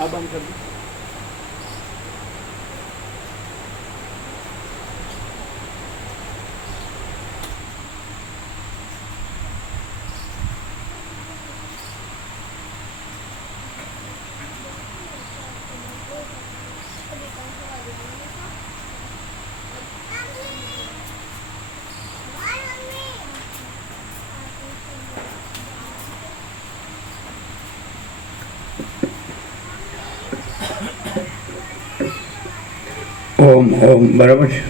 આ બંધ કરી દો. ઓમ ઓમ બરાબર છે.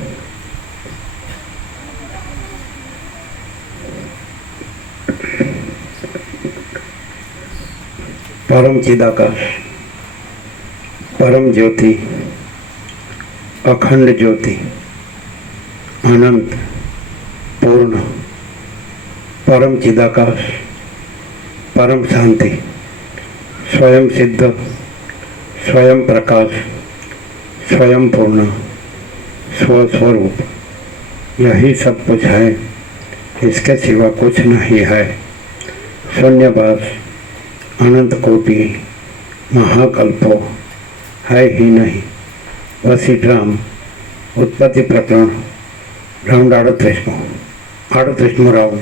પરમ ચિદાકાશ, પરમ જ્યોતિ, અખંડ જ્યોતિ, અનંત પૂર્ણ, પરમ ચિદાકાશ, પરમ શાંતિ, स्वयं सिद्ध, स्वयं प्रकाश, स्वयं पूर्ण, स्वस्वरूप, यही सब कुछ है, इसके सिवा कुछ नहीं है. शून्यवास, अनंत कोटि, महाकल्पो है ही नहीं. वसीड्राम उत्पत्ति प्रकरण राउंड 38 राउंड.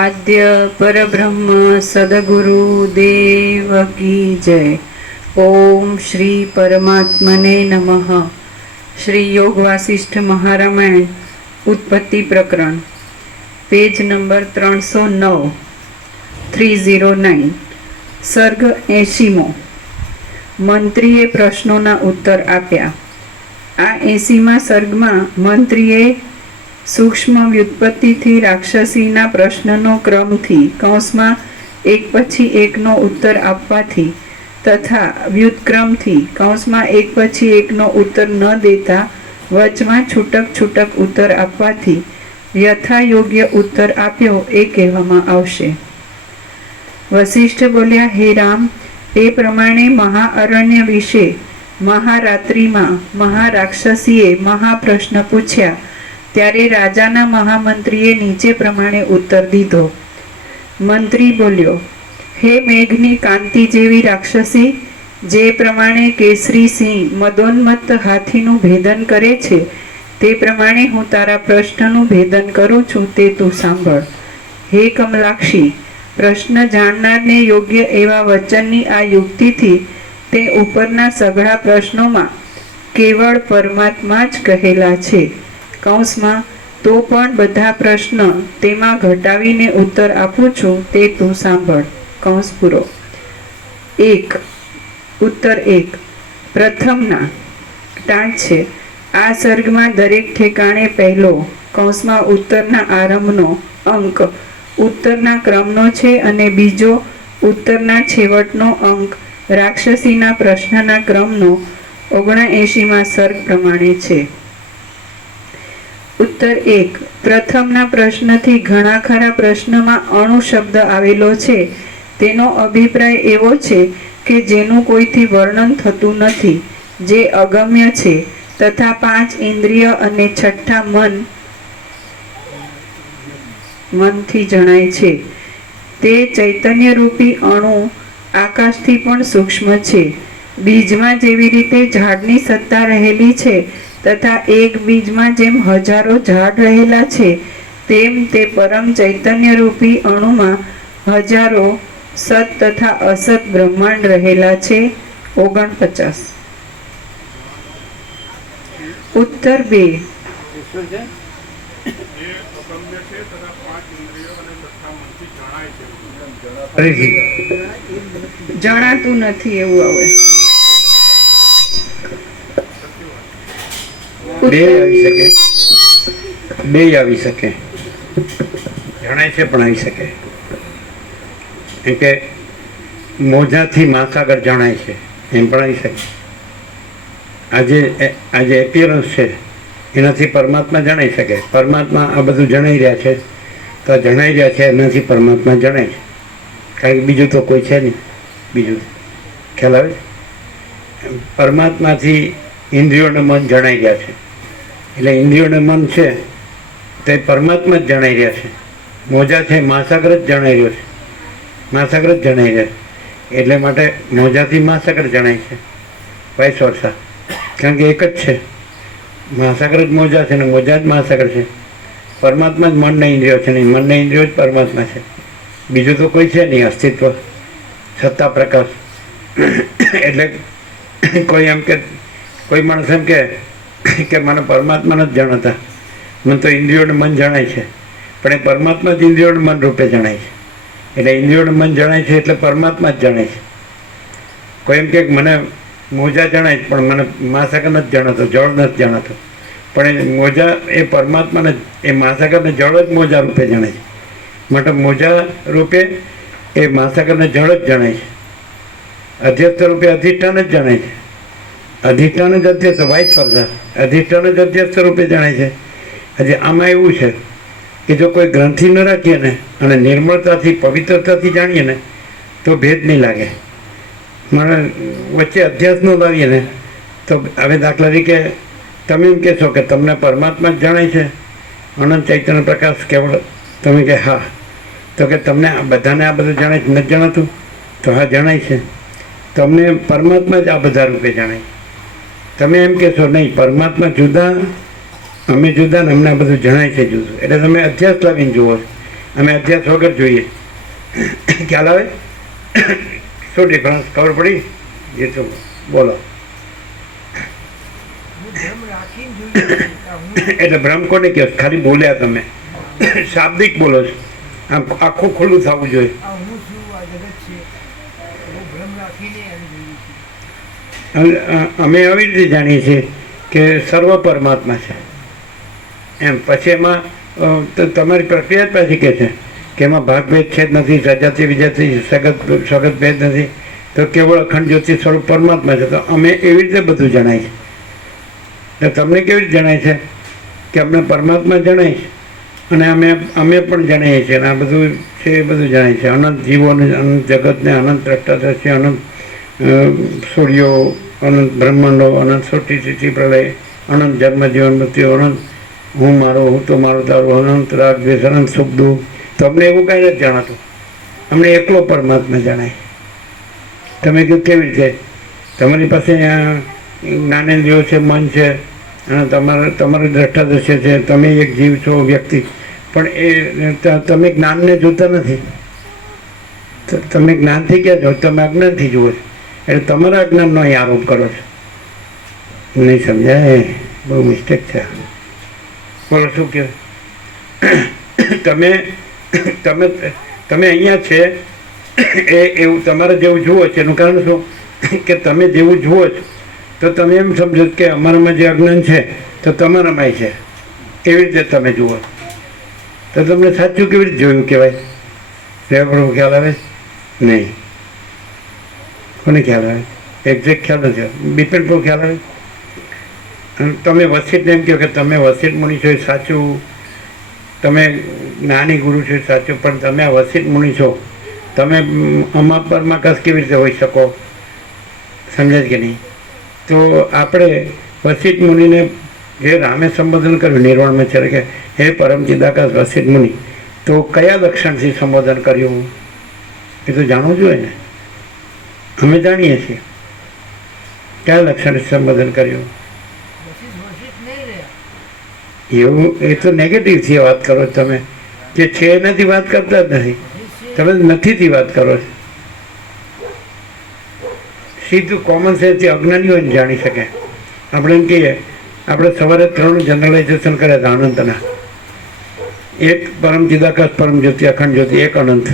आद्य परब्रह्म सद्गुरु देव की जय. ओम श्री परमात्मने नमः. श्री योग वासिष्ठ महारामायण उत्पत्ति प्रकरण पेज नंबर 309 309 सर्ग 80મો. મંત્રીએ પ્રશ્નોના ઉત્તર આપ્યા. આ 80મા સર્ગમાં મંત્રીએ સૂક્ષ્મ વ્યુત્પત્તિથી રાક્ષસીના પ્રશ્નનો ક્રમથી કૌંસમાં એક પછી એકનો ઉત્તર આપવાથી તથા વ્યુત્ક્રમથી કૌંસમાં એક પછી એકનો ઉત્તર ન દેતા વચમાં છૂટક છૂટક ઉત્તર આપવાથી યથાયોગ્ય ઉત્તર આપ્યો એ કહેવામાં આવશે. વસિષ્ઠ બોલ્યા, હે રામ, એ પ્રમાણે મહાઅરણ્ય વિશે મહારાત્રિમાં મહારાક્ષસીએ મહાપ્રશ્ન પૂછ્યા ત્યારે રાજાના મહામંત્રીએ નીચે પ્રમાણે ઉત્તર દીધો. મંત્રી બોલ્યો, હે મેઘની કાંતિ જેવી રાક્ષસી, જે પ્રમાણે કેસરી સિંહ મદોન્મત્ત હાથીનું ભેદન કરે છે, તે પ્રમાણે હું તારા પ્રશ્નનું ભેદન કરું છું, તે તું સાંભળ. હે કમલાક્ષી, પ્રશ્ન જાણનારને યોગ્ય એવા વચનની આ યુક્તિથી તે ઉપરના સઘળા પ્રશ્નોમાં કેવળ પરમાત્મા જ કહેલા છે. કૌંસમાં તો પણ બધા પ્રશ્ન તેમાં ઘટાવીને ઉત્તર આપું છું, તે તું સાંભળ. કૌંસ પૂરો. 1. ઉત્તર 1. પ્રથમના ટાંચ છે. આ સર્ગમાં દરેક ઠેકાણે પહેલો કૌંસમાં ઉત્તરના આરંભનો અંક ઉત્તરના ક્રમનો છે અને બીજો ઉત્તરના છેવટનો અંક રાક્ષસીના પ્રશ્નના ક્રમનો 79માં સર્ગ પ્રમાણે છે. ઉત્તર 1. પ્રથમના પ્રશ્નથી ઘણા ખરા પ્રશ્નમાં અણુ શબ્દ આવેલો છે. તેનો અભિપ્રાય એવો છે કે જેનું કોઈથી વર્ણન થતું નથી, જે અગમ્ય છે તથા 5 ઇન્દ્રિય અને છઠ્ઠા મનથી જણાય છે. તે ચૈતન્યરૂપી અણુ આકાશથી પણ સૂક્ષ્મ છે. બીજમાં જેવી રીતે ઝાડની સત્તા રહેલી છે તથા એક બીજમાં જેમ હજારો ઝાડ રહેલા છે, તેમ તે પરમ ચૈતન્યરૂપી અણુમાં હજારો સત તથા અસત બ્રહ્માંડ રહેલા છે. 49. ઉત્તર 2. જણાતું નથી એવું આવે. બે આવી શકે, જણાય છે પણ આવી શકે. એમ કે મોજાથી મહાસાગર જણાય છે, એમ પણ આવી શકે. આજે એપિયરન્સ છે એનાથી પરમાત્મા જણાઈ શકે. પરમાત્મા આ બધું જણાઈ રહ્યા છે, તો આ જણાઈ રહ્યા છે એનાથી પરમાત્મા જણાય છે. કારણ કે બીજું તો કોઈ છે નહીં. બીજું ખ્યાલ આવે. પરમાત્માથી ઇન્દ્રિયોને મન જણાઈ રહ્યા છે, એટલે ઇન્દ્રિયોને મન છે તે પરમાત્મા જ જણાઈ રહ્યા છે. મોજા છે મહાસાગર જ જણાઈ રહ્યો છે, મહાસાગર જ જણાઈ રહ્યા છે. એટલે માટે મોજાથી મહાસાગર જણાય છે, વાઇસ વર્ષા. કારણ કે એક જ છે, મહાસાગર જ મોજા છે ને મોજા જ મહાસાગર છે. પરમાત્મા જ મનના ઇન્દ્રિયો છે ને મનના ઇન્દ્રિયો જ પરમાત્મા છે. બીજું તો કોઈ છે નહીં અસ્તિત્વ, સત્તા, પ્રકાશ. એટલે કોઈ એમ કે કોઈ માણસ એમ કે મને પરમાત્માને જ જાણતા, મને તો ઇન્દ્રિયોને મન જણાય છે, પણ એ પરમાત્મા જ ઇન્દ્રિયોને મન રૂપે જણાય છે. એટલે ઇન્દ્રિયોને મન જણાય છે એટલે પરમાત્મા જ જણાય છે. કોઈ એમ કે મને મોજા જણાય પણ મને મહાસાગર નથી જણાતો, જળ નથી જણાતો, પણ એ મોજા એ પરમાત્માને એ મહાસાગરને જળ જ મોજા રૂપે જણાય છે. માટે મોજા રૂપે એ મહાસાગરને જળ જ જણાય છે. અધ્યસ્થ રૂપે અધિષ્ઠાન જ જણાય છે. અધિષ્ઠાન જ અધ્યસ્થ, વાઇસ વર્ષા. અધિષ્ઠાન જ અધ્યસ્થ રૂપે જણાય છે. હજી આમાં એવું છે કે જો કોઈ ગ્રંથિ ન રાખીએ ને અને નિર્મળતાથી પવિત્રતાથી જાણીએ ને તો ભેદ નહીં લાગે. મને વચ્ચે અધ્યાસ ન લાવીએ ને તો હવે દાખલા તરીકે તમે એમ કહેશો કે તમને પરમાત્મા જ જણાય છે, અનંત ચૈતન્ય પ્રકાશ કેવળ. તમે કે હા, તો કે તમને બધાને આ બધું જણાય નથી જણાતું? તો હા, જણાય છે. તમને પરમાત્મા જ આ બધા રૂપે જણાય. તમે એમ કહેશો નહીં, પરમાત્મા જુદા, અમે જુદા ને અમને આ બધું જણાય છે જુદું. એટલે તમે અધ્યાસ લાવીને જુઓ છો, અમે અધ્યાસ વગર જોઈએ. ખ્યાલ આવે? શું ડિફરન્સ ખબર પડી? જે તો બોલો. એટલે ભ્રમ કોને કહો? ખાલી બોલ્યા તમે, શાબ્દિક બોલો છો. આમ આખું ખુલ્લું થવું જોઈએ. અમે આવી રીતે જાણીએ છીએ કે સર્વ પરમાત્મા છે એમ. પછી એમાં તમારી પ્રક્રિયા જ પાછી કહે છે કે એમાં ભાગભેદ છે જ નથી, સજાતિ વિજાતિ સ્વગત ભેદ નથી, તો કેવળ અખંડ જ્યોતિ સ્વરૂપ પરમાત્મા છે. તો અમે એવી રીતે બધું જણાય છે. તો તમને કેવી રીતે જણાય છે કે અમને પરમાત્મા જણાય છે અને અમે પણ જાણીએ છીએ. અને આ બધું છે એ બધું જણાય છે. અનંત જીવોને, અનંત જગતને, અનંત દ્રષ્ટા છે, અનંત સૂર્યો, અનંત બ્રહ્માંડો, અનંત સૃષ્ટિ સ્થિતિ પ્રલય, અનંત જન્મ જીવન મૃત્યુ, અનંત હું મારો, હું તો મારો, તારું, અનંત રાગ દ્વેષ, અનંત સુખ દુઃખ. તો અમને એવું કાંઈ નથી જણાતું. અમને એકલો પરમાત્મા જણાય. તમે કહ્યું કેવી રીતે? તમારી પાસે જ્ઞાનેન્દ્રિયો છે, મન છે, અને તમારું દ્રષ્ટાદૃશ્ય છે, તમે એક જીવ છો, વ્યક્તિ, પણ તમે જ્ઞાનને જોતા નથી. તમે જ્ઞાનથી ક્યાં જો, તમે અજ્ઞાનથી જુઓ છો. એટલે તમારા અજ્ઞાનનો અહીં આરોપ કરો છો. નહીં સમજાય, બહુ મિસ્ટેક છે. બોલો શું કહે? તમે તમે તમે અહીંયા છે એવું તમારે જેવું જુઓ છો એનું કારણ શું કે તમે જેવું જુઓ છો તો તમે એમ સમજો કે અમારામાં જે અજ્ઞાન છે તો તમારામાંય છે, એવી રીતે તમે જુઓ તો તમને સાચું કેવી રીતે જોયું કહેવાય? પ્રભુ ખ્યાલ આવે? નહીં. કોને ખ્યાલ આવે? એક્ઝેક્ટ ખ્યાલ નથી. બિપિન પ્રભુ ખ્યાલ આવે? તમે વસિષ્ઠને એમ કહો કે તમે વસિષ્ઠ મુનિ છો એ સાચું, તમે જ્ઞાની ગુરુ છો એ સાચું, પણ તમે આ વસિષ્ઠ મુનિ છો, તમે અમા પરમાકાશ કેવી રીતે હોઈ શકો? સમજાય કે નહીં? તો આપણે વસિષ્ઠ મુનિને જે રામે સંબોધન કર્યું નિર્વાણમાં છે કે હે પરમ ચિદાકાશ વસિષ્ઠ મુનિ, તો કયા લક્ષણથી સંબોધન કર્યું એ તો જાણવું જોઈએ ને. અમે જાણીએ છીએ કયા લક્ષણથી સંબોધન કર્યું. એવું એ તો નેગેટિવથી વાત કરો તમે, જે છે એનાથી વાત કરતા જ નથી, તમે નથીથી વાત કરો છો. સીધું કોમન સેન્સથી અજ્ઞાની હોય ને જાણી શકે. આપણે એમ કહીએ, આપણે સવારે 3 જનરલાઇઝેશન કર્યા હતા અનંતના. એક પરમ ચિદાકાશ પરમ જ્યોતિ અખંડ જ્યોતિ, એક અનંત.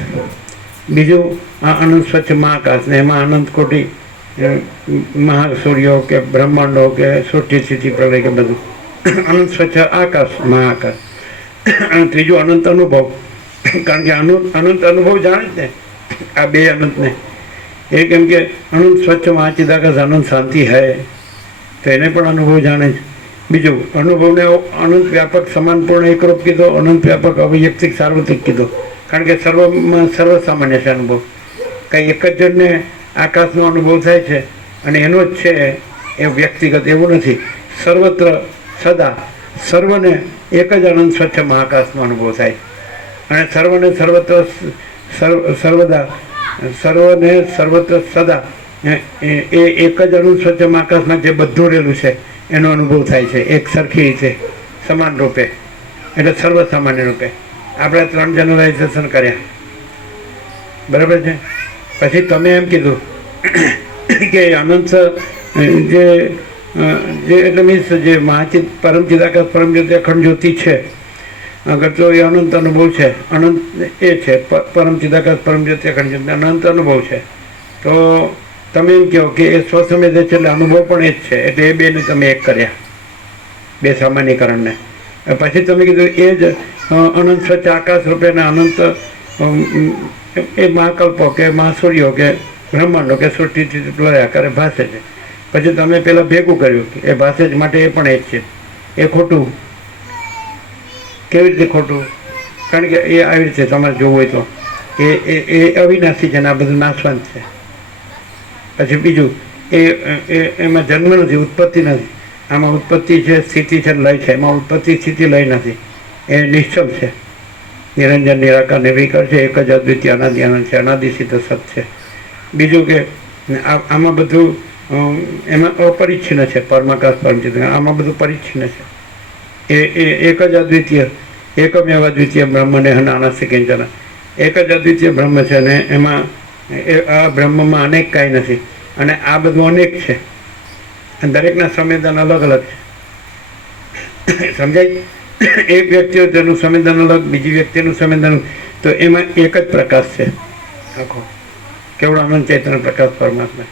બીજું આ અનંત સ્વચ્છ મહાકાશ, ને એમાં અનંત કોટી મહાસૂર્યો કે બ્રહ્માંડો કે સૃષ્ટિ સ્થિતિ પ્રલય કે બધું અનંત સ્વચ્છ આકાશ મહાકાશ. અને ત્રીજું અનંત અનુભવ, કારણ કે અનંત અનુભવ જાણે જ ને આ બે અનંતને. એ કેમ કે અનંત સ્વચ્છ મહાચિદાકાશ અનંત શાંતિ હૈ, તો એને પણ અનુભવ જાણે છે. બીજું અનુભવને અનંત વ્યાપક સમાનપૂર્ણ એકરૂપ કીધો, અનંત વ્યાપક અવૈયક્તિક સાર્વત્રિક કીધો, કારણ કે સર્વમાં સર્વસામાન્ય છે અનુભવ. કંઈ એક જ જણને આકાશનો અનુભવ થાય છે અને એનો જ છે એ વ્યક્તિગત એવું નથી. સર્વત્ર સદા સર્વને એક જ અનંત સ્વચ્છ મહાકાશનો અનુભવ થાય, અને સર્વને સર્વત્ર સર્વદા સર્વને સર્વત્ર સદા એ એક જ અનંત સ્વચ્છ મહાકાશમાં જે બધું રહેલું છે એનો અનુભવ થાય છે એક સરખી રીતે સમાન રૂપે, એટલે સર્વસામાન્ય રૂપે. આપણે 3 જનરલાઇઝેશન કર્યા, બરાબર છે. પછી તમે એમ કીધું કે અનંત જે એટલે મીન્સ જે મહાચિત પરમ ચિદાકાશ પરમ જ્યોતિ અખંડ જ્યોતિ છે, અગર તો એ અનંત અનુભવ છે, અનંત એ છે પરમ ચિદાકાશ પરમ જ્યોતિ અખંડ જ્યોતિ અનંત અનુભવ છે. તો તમે એમ કહો કે એ સ્વસમેધ છે એટલે અનુભવ પણ એ જ છે, એટલે એ બેને તમે એક કર્યા, બે સામાન્યકરણને. પછી તમે કીધું એ જ અનંત સ્વચ્છ આકાશ રૂપે ને અનંત એ મહાકલ્પો કે મહાસૂર્યો કે બ્રહ્માંડો કે સૃષ્ટિ પ્રલયાકારે ભાષે છે. પછી તમે પેલા ભેગું કર્યું કે એ ભાષે જ માટે એ પણ એ જ છે. એ ખોટું. કેવી રીતે ખોટું? કારણ કે એ આવી રીતે તમારે જોવું હોય તો એ અવિનાશી છે ને આ બધું નાશવંત છે. પછી બીજું એમાં જન્મ નથી, ઉત્પત્તિ નથી. આમાં ઉત્પત્તિ છે, સ્થિતિ છે, લય છે. એમાં ઉત્પત્તિ સ્થિતિ લય નથી, એ નિશ્ચલ છે, નિરંજન નિરાકાર નિર્વિકાર છે, એક જ અદ્વિતીય અનાદિ આનંદ છે, અનાદિ સિદ્ધ સત છે. બીજું કે આમાં બધું એમાં અપરિચ્છિન્ન છે, પરમાકાશ પરમચિત, આમાં બધું પરિચ્છિન્ન છે. એ એક જ અદ્વિતીય એકમેવ અદ્વિતીય બ્રહ્મને નાનાસ્તિ કિંચન, એક જ અદ્વિતીય બ્રહ્મ છે ને એમાં આ બ્રહ્મમાં અનેક કાંઈ નથી, અને આ બધું અનેક છે. દરેકના સંવેદન અલગ અલગ છે. સમજાય? એક વ્યક્તિ હોય તેનું સંવેદન અલગ, બીજી વ્યક્તિનું સંવેદન, તો એમાં એક જ પ્રકાશ છે આખો, કેવળ આનંદ ચૈતન્ય પ્રકાશ પરમાત્મા.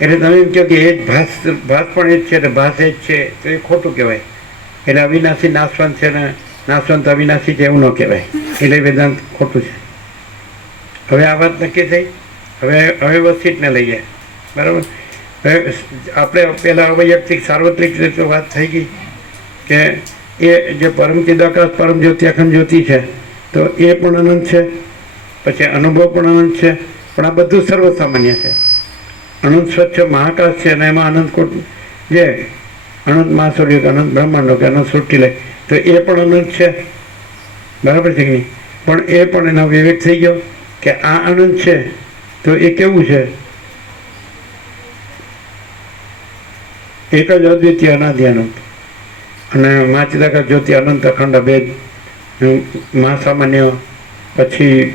એટલે તમે એમ કહો કે એ જ ભાસ પણ એ જ છે, એટલે ભાસ એ જ છે, તો એ ખોટું કહેવાય. એટલે અવિનાશી નાશવંત છે ને નાશવંત અવિનાશી છે એવું ન કહેવાય, એટલે વેદાંત ખોટું છે. હવે આ વાત નક્કી થઈ. હવે વસિષ્ઠને લઈએ, બરાબર. હવે આપણે પહેલાં અવૈયક્તિક સાર્વત્રિક રીતે વાત થઈ ગઈ કે એ જે પરમ ચિદાકાશ પરમ જ્યોતિ અખંડ જ્યોતિ છે તો એ પણ અનંત છે, પછી અનુભવ પણ અનંત છે, પણ આ બધું સર્વસામાન્ય છે. અનંત સ્વચ્છ મહાકાશ છે અને એમાં અનંત કોટ જે અનંત મહાસૂર્ય કે અનંત બ્રહ્માંડો કે અનંત સૃષ્ટિ લે તો એ પણ અનંત છે, બરાબર છે કે નહીં? પણ એ પણ એનો વિવેક થઈ ગયો કે આ અનંત છે તો એ કેવું છે? એક જ અદ્વિતીય અનાદિ અનંત. અને મા ચિદાકાશ જ્યોતિ અનંત અખંડ અભેદ, મહાસામાન્ય, પછી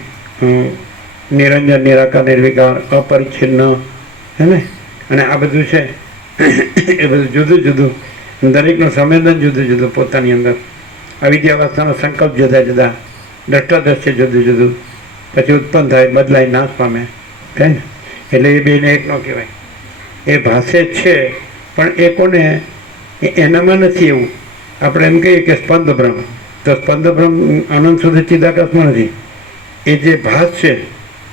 નિરંજન, નિરાકાર, નિર્વિકાર, અપરિચ્છિન્ન, હે ને. અને આ બધું છે એ બધું જુદું જુદું, દરેકનું સંવેદન જુદું જુદું પોતાની અંદર. અવિદ્યાવસ્થાનો સંકલ્પ જુદા જુદા, દ્રષ્ટાદ્રશ્ય જુદું જુદું, પછી ઉત્પન્ન થાય, બદલાય, નાશ પામે, કહે ને. એટલે એ બેને એક ન કહેવાય. એ ભાષે જ છે, પણ એ કોને, એનામાં નથી એવું. આપણે એમ કહીએ કે સ્પંદ બ્રહ્મ, તો સ્પંદ બ્રહ્મ અનંત સુધી ચિદાકાશમાં નથી. એ જે ભાસ છે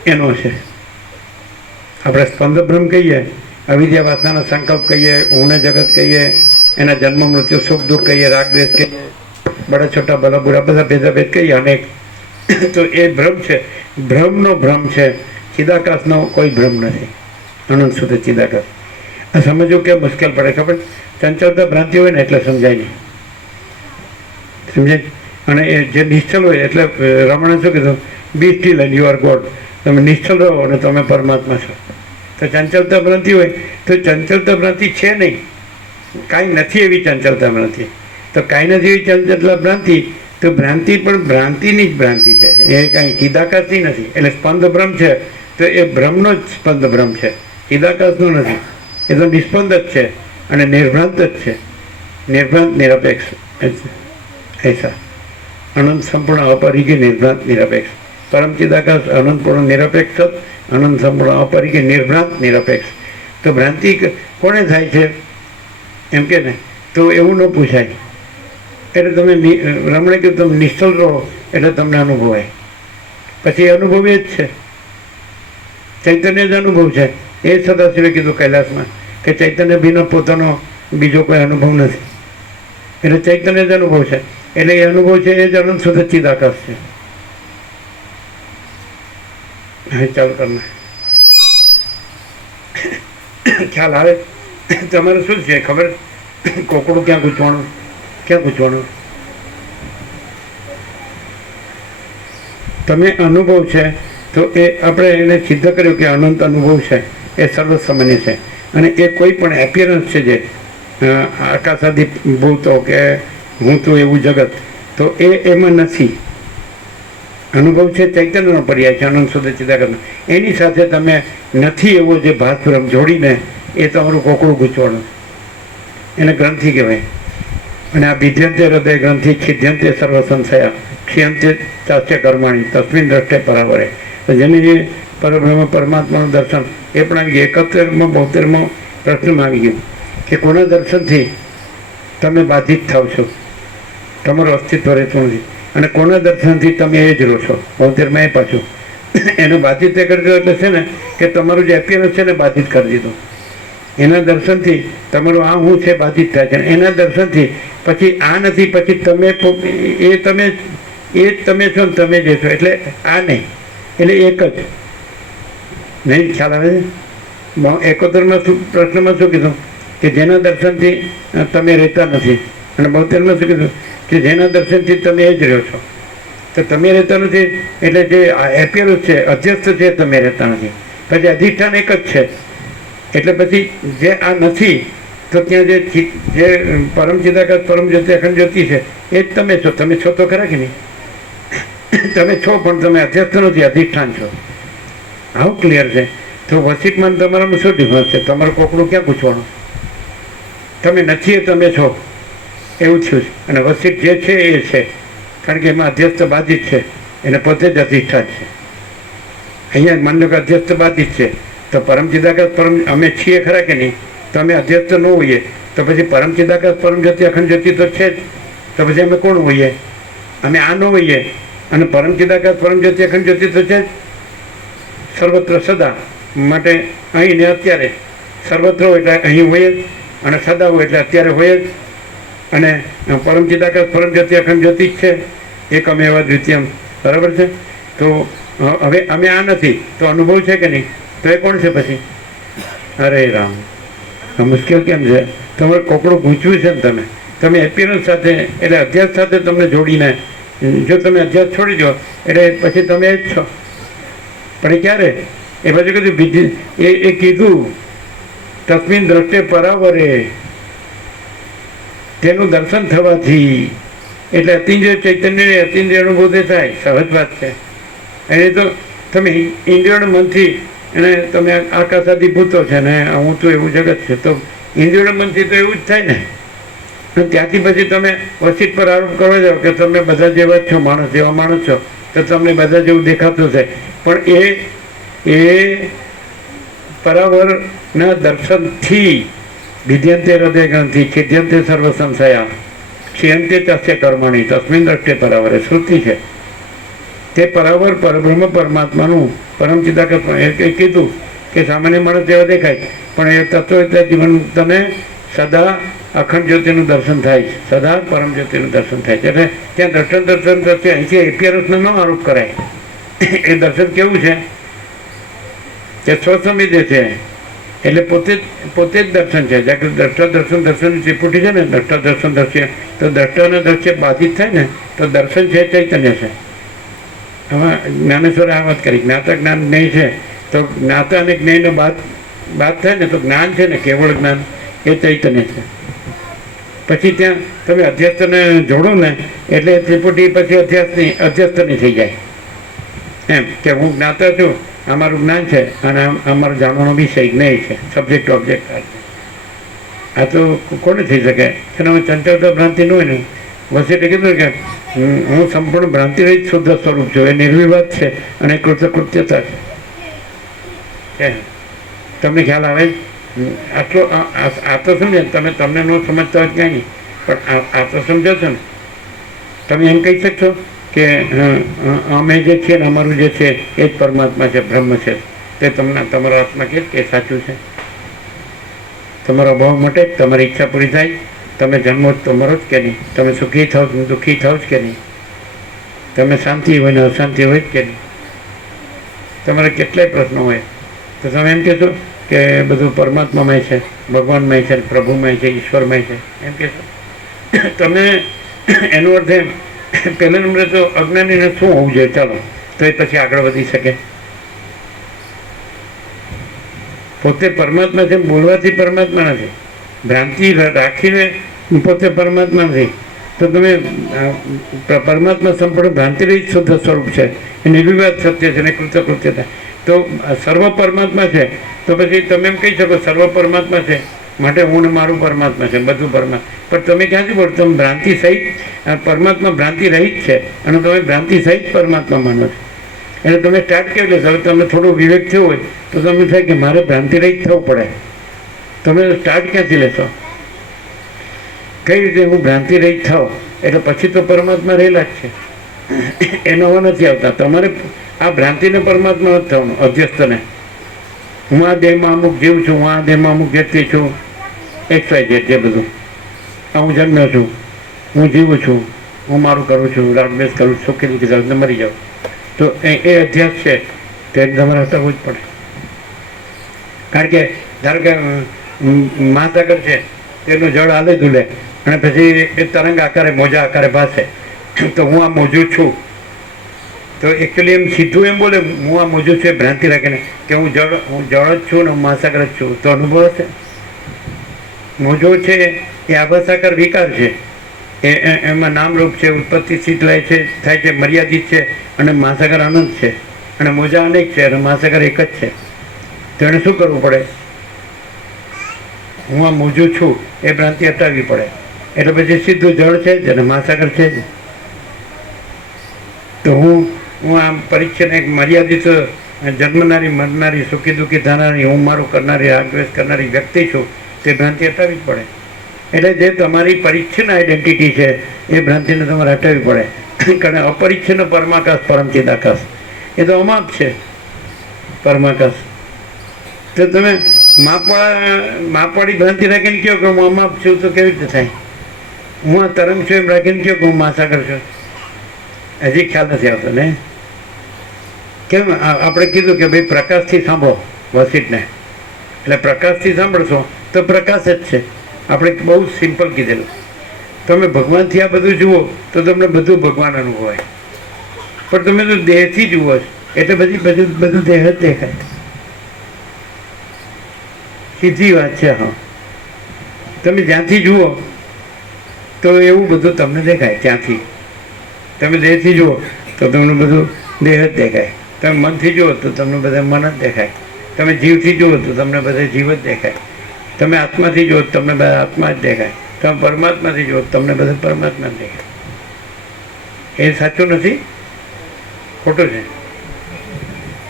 એનો છે. આપણે સ્પંદ બ્રહ્મ કહીએ, અવિદ્યાવાસનાનો સંકલ્પ કહીએ, ઊને જગત કહીએ, એના જન્મ મૃત્યુ સુખ દુઃખ કહીએ, રાગ દ્વેષ કહીએ, બડા છોટા ભલા બુરા બધા ભેદાભેદ કહીએ અનેક, તો એ ભ્રમ છે. ભ્રમનો ભ્રમ છે, ચિદાકાશનો કોઈ ભ્રમ નથી. અનંત સુધી ચિદાકાશ. આ સમજવું કેમ મુશ્કેલ પડે ખબર? ચંચળતા ભ્રાંતિ હોય ને એટલે સમજાય નહીં. સમજાય? અને એ જે નિશ્ચલ હોય એટલે રમણે શું કીધું? Be still and you are God. તમે નિશ્ચલ રહો અને તમે પરમાત્મા છો. તો ચંચળતા ભ્રાંતિ હોય તો ચંચળતા ભ્રાંતિ છે નહીં, કાંઈ નથી એવી ચંચળતા ભ્રાંતિ. તો કાંઈ નથી એવી ચંચળતા ભ્રાંતિ, તો ભ્રાંતિ પણ ભ્રાંતિની જ ભ્રાંતિ છે, એ કાંઈ ચિદાકાશની નથી. એટલે સ્પંદ ભ્રમ છે તો એ ભ્રમનો જ સ્પંદ ભ્રમ છે, ચિદાકાશનો નથી. એ તો નિસ્પંદ જ છે અને નિર્ભ્રાંત જ છે. નિર્ભ્રાંત નિરપેક્ષ ऐसा अनंत संपूर्ण अपरिज्ञ निर्भ्रांत निरपेक्ष. परम चिदाकाश अनंत पूर्ण निरपेक्ष, अनंत संपूर्ण अपरिज्ञ निर्भ्रांत निरपेक्ष. તો ભ્રાંતિ કોને થાય છે એમ કે ને, તો એવું ન પૂછાય. એટલે તમે રમણે કહ્યું તમે નિશ્ચલ રહો એટલે તમને અનુભવાય. પછી અનુભવ એ જ છે, ચૈતન્ય જ અનુભવ છે. એ સદાશિવે કીધું કૈલાસમાં કે ચૈતન્ય ભીનો પોતાનો બીજો કોઈ અનુભવ નથી. એટલે ચૈતન્ય જ અનુભવ છે. એટલે એ અનુભવ છે એ જ અનંત સુધી ચિદાકાશ છે. હા, ચાલુ કરના ખ્યાલ આવે? તમારે શું છે ખબર? કોકડું ક્યાં ગૂંચવાનું, ક્યાં ગૂંચવાનું? તમે અનુભવ છે તો એ આપણે એને સિદ્ધ કર્યું કે અનંત અનુભવ છે, એ સર્વસામાન્ય છે. અને એ કોઈ પણ એપિયરન્સ છે જે આકાશાદી ભૂતો કે હું તો એવું જગત, તો એ એમાં નથી. અનુભવ છે ચૈતન્યનો પર્યાય છે, અનંત સુધી ચિદાકાશનો. એની સાથે તમે નથી એવો જે ભાસભ્રમ જોડીને એ તમારું કોકડું ગૂંચવાનું, એને ગ્રંથિ કહેવાય. અને આ વિદ્યંતે હૃદય ગ્રંથિ, છિદ્યંતે સર્વ સંશયા, ક્ષિયંતે ચાસ્ય કર્માણી, તસ્મિન દ્રષ્ટે પરાવરે. તો જેને જે પરબ્રહ્મ પરમાત્માનું દર્શન એ પણ આવી ગયું. 71માં 72માં પ્રશ્નમાં આવી ગયું કે કોના દર્શનથી તમે બાધિત થાવ છો, તમારું અસ્તિત્વ રહેતું નથી, અને કોના દર્શનથી તમે એ જ રહો છો. 72માં એ પાછું એને બાધિત કરી દીધું. એટલે છે ને કે તમારું જે એપિયરન્સ છે ને બાધિત કરી દીધું. એના દર્શનથી તમારું આ હું છે બાધિત થાય છે. એના દર્શનથી પછી આ નથી, પછી તમે એ તમે એ જ તમે છો ને તમે જે છો, એટલે આ નહીં, એટલે એક જ નહીં. ખ્યાલ આવે છે? 71માં પ્રશ્નમાં શું કીધું કે જેના દર્શનથી તમે રહેતા નથી, અને 72માં શું કીધું કે જેના દર્શનથી તમે એ જ રહ્યો છો. તો તમે રહેતા નથી એટલે જે એપિયરન્સ છે, અધ્યસ્થ છે, તમે રહેતા નથી. પછી અધિષ્ઠાન એક જ છે. એટલે પછી જે આ નથી તો ત્યાં જે પરમ ચિદાકાશ પરમ જ્યોતિ અખંડ જ્યોતિ છે એ જ તમે છો. તમે છો તો ખરા કે નહીં? તમે છો પણ તમે અધ્યસ્થ નથી, અધિષ્ઠાન છો. આવું ક્લિયર છે. તો વસિતમાં તમારામાં શું ડિફરન્સ છે? તમારું કોકડું ક્યાં પૂછવાનું? તમે નથી એ તમે છો એવું થયું છે. અને વસિત જે છે એ છે, કારણ કે એમાં અધ્યસ્થ બાધિત છે, એને પોતે જ અધિષ્ઠાન છે. અહીંયા માની કે અધ્યસ્થ બાધિત છે, તો પરમ ચિદાકાશ પરમ અમે છીએ ખરા કે નહીં? તો અમે અધ્યસ્થ ન હોઈએ તો પછી પરમ ચિદાકાશ પરમ જ્યોતિ અખંડ જ્યોતિ તો છે જ. તો પછી અમે કોણ હોઈએ? અમે આ ન હોઈએ. અને પરમ ચિદાકાશ પરમ જ્યોતિ અખંડ જ્યોતિ તો છે જ સર્વત્ર સદા. માટે અહીં ને અત્યારે સર્વત્ર હોય એટલે અહીં હોય જ, અને સદા હોય એટલે અત્યારે હોય જ. અને પરમ ચિદાકાશ પરમ જ્યોતિ અખંડ જ્યોતિ જ છે, એકમેવ દ્વિતીયમ. બરાબર છે? તો હવે અમે આ નથી તો અનુભવ છે કે નહીં? તો એ કોણ છે પછી? અરે રામ, મુશ્કેલ કેમ છે? તમારે કોકડું ગૂંચવ્યું છે ને તમે તમે એપિયરન્સ સાથે એટલે અધ્યાસ સાથે તમને જોડીને, જો તમે અધ્યાસ છોડી દો એટલે પછી તમે એ જ છો. પણ એ ક્યારે? એ પછી કીધું એ કીધું તસ્મિન દ્રષ્ટે પરાવરે, તેનું દર્શન થવાથી એટલે અતિન્દ્રિય ચૈતન્યની અતિન્દ્રિય અનુભૂતિ થાય, સહજ વાત છે. એને તો તમે ઇન્દ્રિયોના મનથી અને તમે આકાશાદી ભૂતો છે ને હું તો એવું જગત છે, તો ઇન્દ્રિયોના મનથી તો એવું જ થાય ને. અને ત્યાંથી પછી તમે વસીત પર આરોપ કરવા જાઓ કે તમે બધા જેવા જ છો, માણસ જેવા માણસ છો, તો તમને બધા જેવું દેખાતું છે. પણ એ પરાવરના દર્શનથી વિદ્યંતે હૃદય ગ્રંથિ છિદ્યંતે સર્વ સંશયા ક્ષયંતે તસ્ય કર્મણી તસ્મિન દ્રષ્ટે પરાવરે શ્રુતિ છે. તે પરાવર પરબ્રહ્મ પરમાત્માનું પરમ ચિદાકત એ કીધું કે સામાન્ય માણસ જેવા દેખાય, પણ એ તત્વ એટલે જીવન મુક્તને સદા અખંડ જ્યોતિનું દર્શન થાય છે, સદા પરમ જ્યોતિનું દર્શન થાય છે. એટલે ત્યાં દર્શન દર્શન અહીંથી એપિયરસનો ન આરોપ કરાય. એ દર્શન કેવું છે કે સ્વસંવિદે છે, એટલે પોતે જ દર્શન છે. જ્યાં દ્રષ્ટા દર્શન દર્શનની ત્રિપુટી છે ને, દ્રષ્ટા દર્શન દર્શ્ય, તો દ્રષ્ટાના દ્રશ્ય બાધિત થાય ને તો દર્શન છે ચૈતન્ય છે. આમાં જ્ઞાનેશ્વરે આ વાત કરી, જ્ઞાતા જ્ઞાન જ્ઞેય છે, તો જ્ઞાતા અને જ્ઞેયનો બાદ થાય ને તો જ્ઞાન છે ને કેવળ જ્ઞાન એ ચૈતન્ય છે. પછી ત્યાં તમે અધ્યસ્થને જોડો ને એટલે ત્રિપુટી પછી અધ્યસ્થની થઈ જાય એમ કે હું જ્ઞાતા છું, અમારું જ્ઞાન છે અને અમારો જાણવાનો વિષય જ્ઞેય છે, સબ્જેક્ટ ઓબ્જેક્ટ. આ તો કોને થઈ શકે? એનામાં ચંચળતા ભ્રાંતિ ન હોય ને. વસીટે કીધું કે હું સંપૂર્ણ ભ્રાંતિ રહિત શુદ્ધ સ્વરૂપ છું, એ નિર્વિવાદ છે અને કૃતકૃત્યતા છે. તમને ખ્યાલ આવે? આટલો આ તો સમજે તમને ન સમજતા હોય ક્યાંય નહીં, પણ આ તો સમજો છો ને. તમે એમ કહી શકશો કે અમે જે છીએ ને અમારું જે છે એ જ પરમાત્મા છે, બ્રહ્મ છે, તે તમારા આત્મા કે સાચું છે? તમારો અભાવ મટે, તમારી ઈચ્છા પૂરી થાય, તમે જન્મો જ તમારો જ કે નહીં, તમે સુખી થાવ દુઃખી થાવ જ કે નહીં, તમે શાંતિ હોય ને અશાંતિ હોય જ કે નહીં, તમારે કેટલાય પ્રશ્નો હોય, તો તમે એમ કહેશો કે બધું પરમાત્મામય છે, ભગવાનમય છે, પ્રભુમય છે, ઈશ્વરમય છે, એમ કહેશો તમે? એનો અર્થ એમ, પહેલા નંબરે તો અજ્ઞાનીને શું હોવું જોઈએ, ચાલો તો એ પછી આગળ વધી શકે. પોતે પરમાત્મા છે બોલવાથી પરમાત્મા નથી, ભ્રાંતિ રાખીને પોતે પરમાત્મા નથી. તો તમે પરમાત્મા સંપૂર્ણ ભ્રાંતિ રહિત શુદ્ધ સ્વરૂપ છે, એ નિર્વિવાદ સત્ય છે ને કૃતકૃત્યતા. તો સર્વ પરમાત્મા છે, તો પછી તમે એમ કહી શકો સર્વ પરમાત્મા છે માટે હું ને મારું પરમાત્મા છે, બધું પરમાત્મા. પણ તમે ક્યાંથી બોલો? તમે ભ્રાંતિ સહિત પરમાત્મા ભ્રાંતિ રહિત છે અને તમે ભ્રાંતિ સહિત પરમાત્મા માનો છો. એટલે તમે સ્ટાર્ટ કરી લેશો. હવે તમને થોડો વિવેક થયો હોય તો તમને થાય કે મારે ભ્રાંતિ રહિત થવું પડે. તમે સ્ટાર્ટ ક્યાંથી લેશો? કઈ રીતે હું ભ્રાંતિ રહિત થાવ? એટલે પછી તો પરમાત્મા રહેલા જ છે, એનો હવા નથી આવતા. તમારે આ ભ્રાંતિને પરમાત્મા નથી થવાનું, અધ્યસ્થને. હું આ દેહમાં અમુક જીવ છું, હું આ દેહમાં અમુક વ્યક્તિ છું, XYZ જે બધું હું જન્મ્યો છું, હું જીવું છું, હું મારું કરું છું, રામદેશ કરું છું, સુખી દુઃખી જાઉં ને મરી જાઉં, તો એ અધ્યાસ છે, તે તમારે હટાવવું જ પડે. કારણ કે ધારો કે મહાસાગર છે, તેનું જળ હાલે ધૂલે અને પછી એ તરંગ આકારે મોજા આકારે ભાસે, તો હું આ મોજું છું. તો એકચ્યુઅલી એમ સીધું એમ બોલે હું આ મોજું છું, એ ભ્રાંતિ રાખીને કે હું જળ જ છું ને હું મહાસાગર જ છું, તો અનુભવ હશે. મોજો છે એ આભાસાકાર વિકાર છે, એમાં નામરૂપ છે, ઉત્પત્તિ સ્થિત થાય છે, મર્યાદિત છે, અને મહાસાગર આનંદ છે, અને મોજા અનેક છે અને મહાસાગર એક જ છે. તો એને શું કરવું પડે? હું આ મોજું છું એ ભ્રાંતિ હટાવવી પડે. એટલે પછી સીધું જળ છે જ અને મહાસાગર છે જ. તો હું આમ પરીક્ષાને એક મર્યાદિત જન્મનારી મરનારી સુખી દુઃખી થનારી હું મારું કરનારી રાગદ્વેષ કરનારી વ્યક્તિ છું, તે ભ્રાંતિ હટાવવી જ પડે. એટલે જે તમારી પરીક્ષણ આઈડેન્ટિટી છે એ ભ્રાંતિને તમારે હટાવવી પડે. કારણ અપરિચ્છન્ન પરમાકાશ પરમચિદાકાશ એ તો અમાપ છે પરમાકાશ. તો તમે માપવાળી ભ્રાંતિ રાખીને કહો કે હું અમાપ છું તો કેવી રીતે થાય? હું આ તરંગ છું એમ રાખીને કહો કે હું મહાસાગર છું, હજી ખ્યાલ નથી આવતો ને. કેમ આપણે કીધું કે ભાઈ પ્રકાશથી સાંભળો વસીટને, એટલે પ્રકાશથી સાંભળશો તો પ્રકાશ જ છે. આપણે બહુ સિમ્પલ કીધેલું. તમે ભગવાનથી આ બધું જુઓ તો તમને બધું ભગવાન અનુભવાય, પણ તમે તો દેહથી જુઓ એટલે બધું દેહ જ દેખાય. સીધી વાત છે. હા, તમે જ્યાંથી જુઓ તો એવું બધું તમને દેખાય ત્યાંથી. તમે દેહથી જુઓ તો તમને બધું દેહ જ દેખાય, તમે મનથી જુઓ તો તમને બધા મન જ દેખાય, તમે જીવથી જુઓ તો તમને બધા જીવ જ દેખાય, તમે આત્માથી જુઓ તો તમને બધા આત્મા જ દેખાય, તમે પરમાત્માથી જુઓ તો તમને બધા પરમાત્મા જ દેખાય. એ સાચું નથી? ખોટું છે?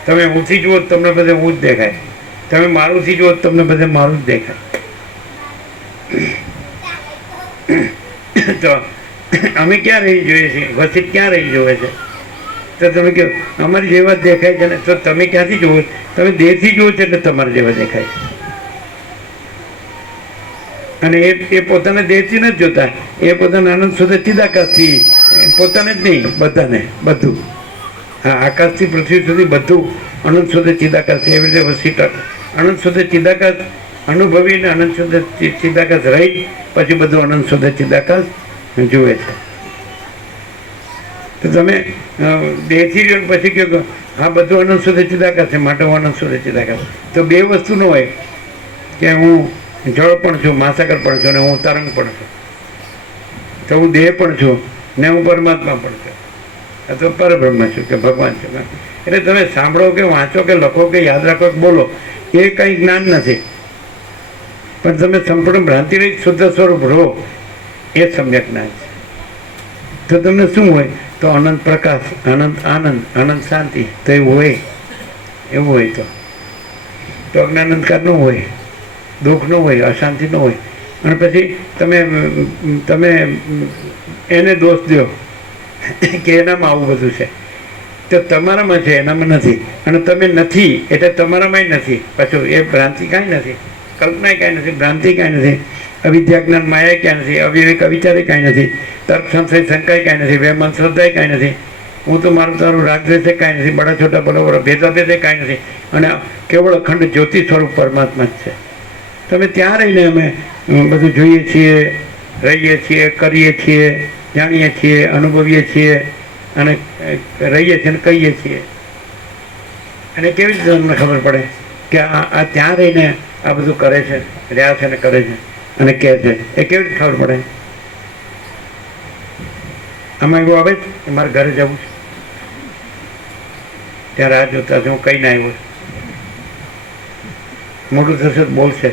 તમે હુંથી જુઓ તો તમને બધે હું જ દેખાય, તમે મારુંથી જુઓ તો તમને બધે મારું જ દેખાય. તો અમે ક્યાં રહી જોઈએ છીએ? વસિત ક્યાં રહી જોવે છે? તો તમે કહો અમારી જેવા જ દેખાય છે ને, તો તમે ક્યાંથી જુઓ? તમે દેહથી જુઓ છો એટલે તમારા જેવા દેખાય. અને એ પોતાને દેહથી નથી જોતા, એ પોતાના આનંદ સુધી ચિદાકાશથી, પોતાને જ નહીં બધાને, બધું હા આકાશથી પૃથ્વી સુધી બધું અનંત સુધી ચિદાકાશ છે. એવી રીતે વસિત અનંત સુધી ચિદાકાશ અનુભવીને અનંત સુધી ચિદાકાશ રહી પછી બધું અનંત સુધી ચિદાકાશ જુએ છે. તો તમે દેહથી રહ્યો પછી કહો હા બધું અનંત સુધી ચિદાકાશ છે માટે હું અનંત સુધી ચિદાકાશ. તો બે વસ્તુ ન હોય કે હું જળ પણ છું, મહાસાગર પણ છું, ને હું તરંગ પણ છું, તો હું દેહ પણ છું ને હું પરમાત્મા પણ છું, અથવા પરબ્રહ્મ છું કે ભગવાન છું. એટલે તમે સાંભળો કે વાંચો કે લખો કે યાદ રાખો કે બોલો એ કંઈ જ્ઞાન નથી, પણ તમે સંપૂર્ણ ભ્રાંતિરહિત શુદ્ધ સ્વરૂપ રહો એ સમ્યક જ્ઞાન છે. તો તમને શું હોય? તો અનંત પ્રકાશ, અનંત આનંદ, અનંત શાંતિ. તો એવું હોય, એવું હોય તો અજ્ઞાન અંધકાર ન હોય, દુઃખ ન હોય, અશાંતિ ન હોય. અને પછી તમે એને દોષ દો કે એનામાં આવું બધું છે, તો તમારામાં છે એનામાં નથી, અને તમે નથી એટલે તમારામાંય નથી. પાછું એ ભ્રાંતિ કાંઈ નથી, કલ્પના કાંઈ નથી, ભ્રાંતિ કાંઈ નથી, અવિદ્યા જ્ઞાન માયા ક્યાં નથી, અવિવેક અવિચારે કાંઈ નથી, તર્ક સંશય શંકાય કાંઈ નથી, વહેમાન શ્રદ્ધાય કાંઈ નથી, હું તો મારું તારું રાગદ્વેષે કાંઈ નથી, બડા છોટા બરોબર ભેદાભેદે કાંઈ નથી, અને કેવળ અખંડ જ્યોતિ સ્વરૂપ પરમાત્મા જ છે. તમે ત્યાં રહીને અમે બધું જોઈએ છીએ, રહીએ છીએ, કરીએ છીએ, જાણીએ છીએ, અનુભવીએ છીએ, અને રહીએ છીએ અને કહીએ છીએ. અને કેવી રીતે તમને ખબર પડે કે આ ત્યાં રહીને આ બધું કરે છે, રહ્યા છે ને કરે છે અને કહે છે? એ કેવી રીતે ખબર પડે? આમાં એવું આવે કે મારે ઘરે જવું છે, ત્યાં રાહ જોતા હું કહીને આવ્યો, મોટું થશે તો બોલશે,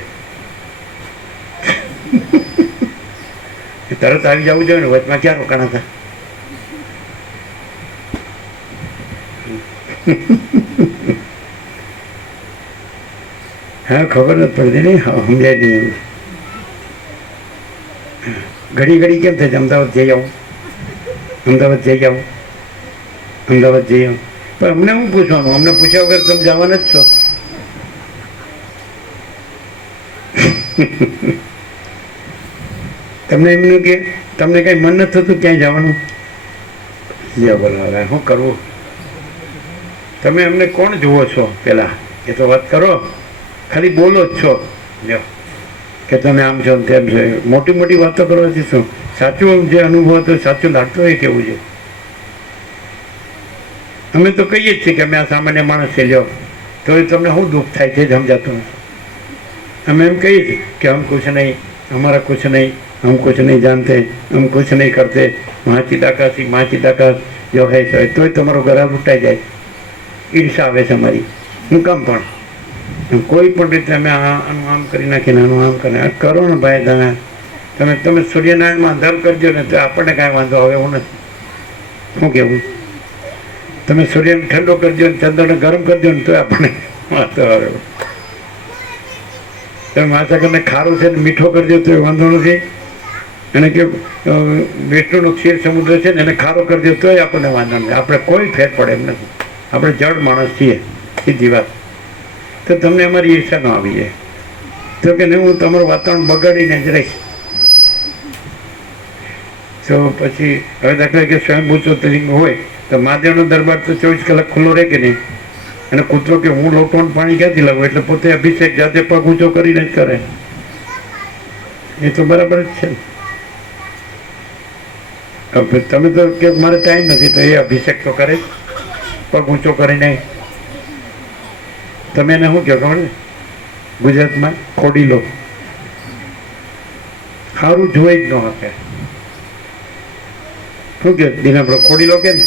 તરત આવી જવું જોઈએ ને, વચમાં ક્યાં રોકાણા હતા? હા ખબર નથી પડતી નહીં, સમજાય નહીં. ઘડી ઘડી કેમ થાય છે? અમદાવાદ જઈ આવું, અમદાવાદ જઈ આવું, અમદાવાદ જઈ આવું. પણ અમને શું પૂછવાનું? અમને પૂછ્યા વગર તમે જવાના જ છો. તમને એમનું કે તમને કંઈ મન નથી થતું ક્યાંય જવાનું? લ્યો બોલો હવે શું કરવું? તમે અમને કોણ જુઓ છો? પહેલાં એ તો વાત કરો, ખાલી બોલો જ છો. લ્યો કે તમે આમ છો તેમ છો, મોટી મોટી વાતો કરવાથી શું? સાચું જે અનુભવ હતો, સાચું લાગતું હોય કેવું છે. અમે તો કહીએ જ છીએ કે અમે આ સામાન્ય માણસ છે, લ્યો તો એ તમને શું દુઃખ થાય છે સમજાતું નથી. અમે એમ કહીએ છીએ કે હમ કુછ નહીં, हमारा कुछ नहीं, हम कुछ नहीं जानते, हम कुछ नहीं करते, महाचिदाकाश जो है तो તમારો ગળા લૂંટાઈ જાય, ઈર્ષા આવે છે અમારી. હું કામ પણ કોઈ પણ રીતે અમે આનું આમ કરી નાખીને આનું આમ કરીને કરો ને ભાઈ. તમે સૂર્યનારાયણમાં અંધાર કરજો ને તો આપણને કાંઈ વાંધો આવે એવું નથી. શું કહેવું? તમે સૂર્યને ઠંડો કરજો ને ચંદ્રને ગરમ કરજો ને તો આપણને વાંધો આવે. તમે મહાસાગરને ખારું છે ને મીઠો કરજો તો એ વાંધો નથી, અને કે વિષ્ણુનો ક્ષીર સમુદ્ર છે ને એને ખારો કરજો તોય આપણને વાંધો નથી. આપણે કોઈ ફેર પડે એમ નથી, આપણે જડ માણસ છીએ, સીધી વાત. તો તમને અમારી ઈર્ષા ન આવી જાય તો કે નહીં, હું તમારું વાતાવરણ બગાડીને જ રહીશ. તો પછી હવે દાખલા કે સ્વયંભૂ જ્યોતિર્લિંગ હોય તો મહાદેવનો દરબાર તો 24 કલાક ખુલ્લો રહે કે નહીં? અને કૂતરો કે હું લોટવાનું પાણી ક્યાંથી લાવું? એટલે પોતે અભિષેક જાતે પગ ઊંચો કરીને જ કરે. એ તો બરાબર જ છે. તમે તો કે મારે ટાઈમ નથી, તો એ અભિષેક તો કરે જ, પગ ઊંચો કરીને. તમે એને શું કહો ખબર ને? ગુજરાતમાં ખોડી લો, સારું જોઈ જ ન હશે. શું કે દીના પર ખોડીલો કે ને?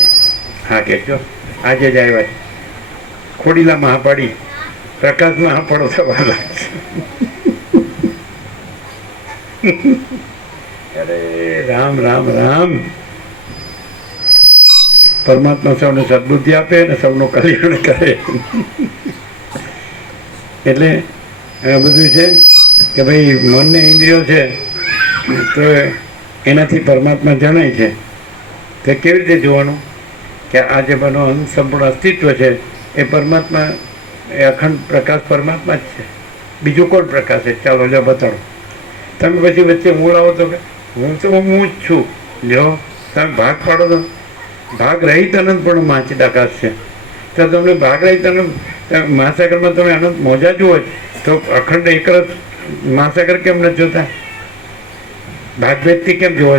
હા કે જો આજે જ આવ્યા છે. ખોડીલામાં હા પાડી, પ્રકાશમાં હા પડો થવા લાગશે. અરે રામ રામ રામ. પરમાત્મા સૌને સદબુદ્ધિ આપે અને સૌનું કલ્યાણ કરે. એટલે આ બધું છે કે ભાઈ મનને ઇન્દ્રિયો છે તો એનાથી પરમાત્મા જણાય છે. તે કેવી રીતે જોવાનું કે આ જે બનો સંપૂર્ણ અસ્તિત્વ છે એ પરમાત્મા, એ અખંડ પ્રકાશ પરમાત્મા જ છે. બીજું કોણ પ્રકાશ છે? ચાલો લ્યો બતાડો. તમે પછી વચ્ચે હું લાવો તો કે હું તો હું જ છું. લ્યો તમે ભાગ પાડો તો ભાગ રહિત અનંતપૂર્ણ માચિદાકાશ છે. તો તમને ભાગ રહિત અનંત મહાસાગરમાં તમે અનંત મોજા જુઓ તો અખંડ એકરસ મહાસાગર કેમ નથી જોતા? ભાગભેદથી કેમ જોવો?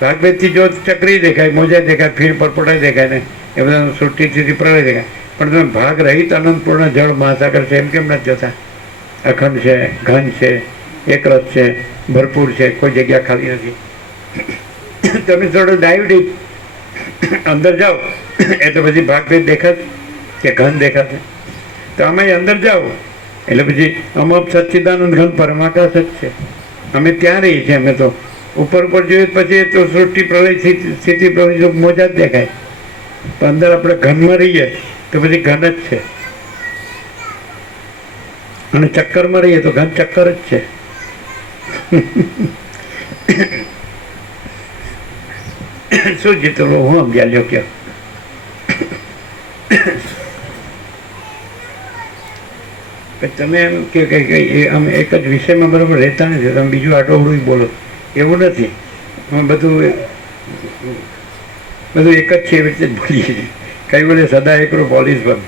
ભાગભેદથી જો ચક્રી દેખાય, મોજા દેખાય, ફીણ પરપોટાઈ દેખાય ને એ બધા સૃષ્ટિથી પ્રલય દેખાય. પણ તમે ભાગ રહિત અનંતપૂર્ણ જળ મહાસાગર છે એમ કેમ નથી જોતા? અખંડ છે, ઘન છે, એકરસ છે, ભરપૂર છે, કોઈ જગ્યા ખાલી નથી. તમે થોડું ડાઈવ ડીપ અંદર જાઓ એટલે પછી ભાગભેદ દેખાશે કે ઘન દેખાશે? તો આમાં અંદર જાઓ એટલે પછી અમપ સચ્ચિદાનંદ ઘન પરમાકાશ જ છે. અમે ત્યાં રહીએ છીએ. અમે તો ઉપર ઉપર જોઈએ પછી તો સૃષ્ટિ પ્રલય સ્થિતિ પ્રલય મોજા જ દેખાય. પણ અંદર આપણે ઘનમાં રહીએ તો પછી ઘન જ છે, અને ચક્કરમાં રહીએ તો ઘન ચક્કર જ છે. શું જીતલો હું સમજ્યા લ્યો કે તમે એમ કે અમે એક જ વિષયમાં બરાબર રહેતા નથી, તમે બીજું આટોવડું બોલો એવું નથી. અમે બધું એક જ છે એવી રીતે જ બોલીએ છીએ. કઈ બોલે સદા એકરો પોલીસ પર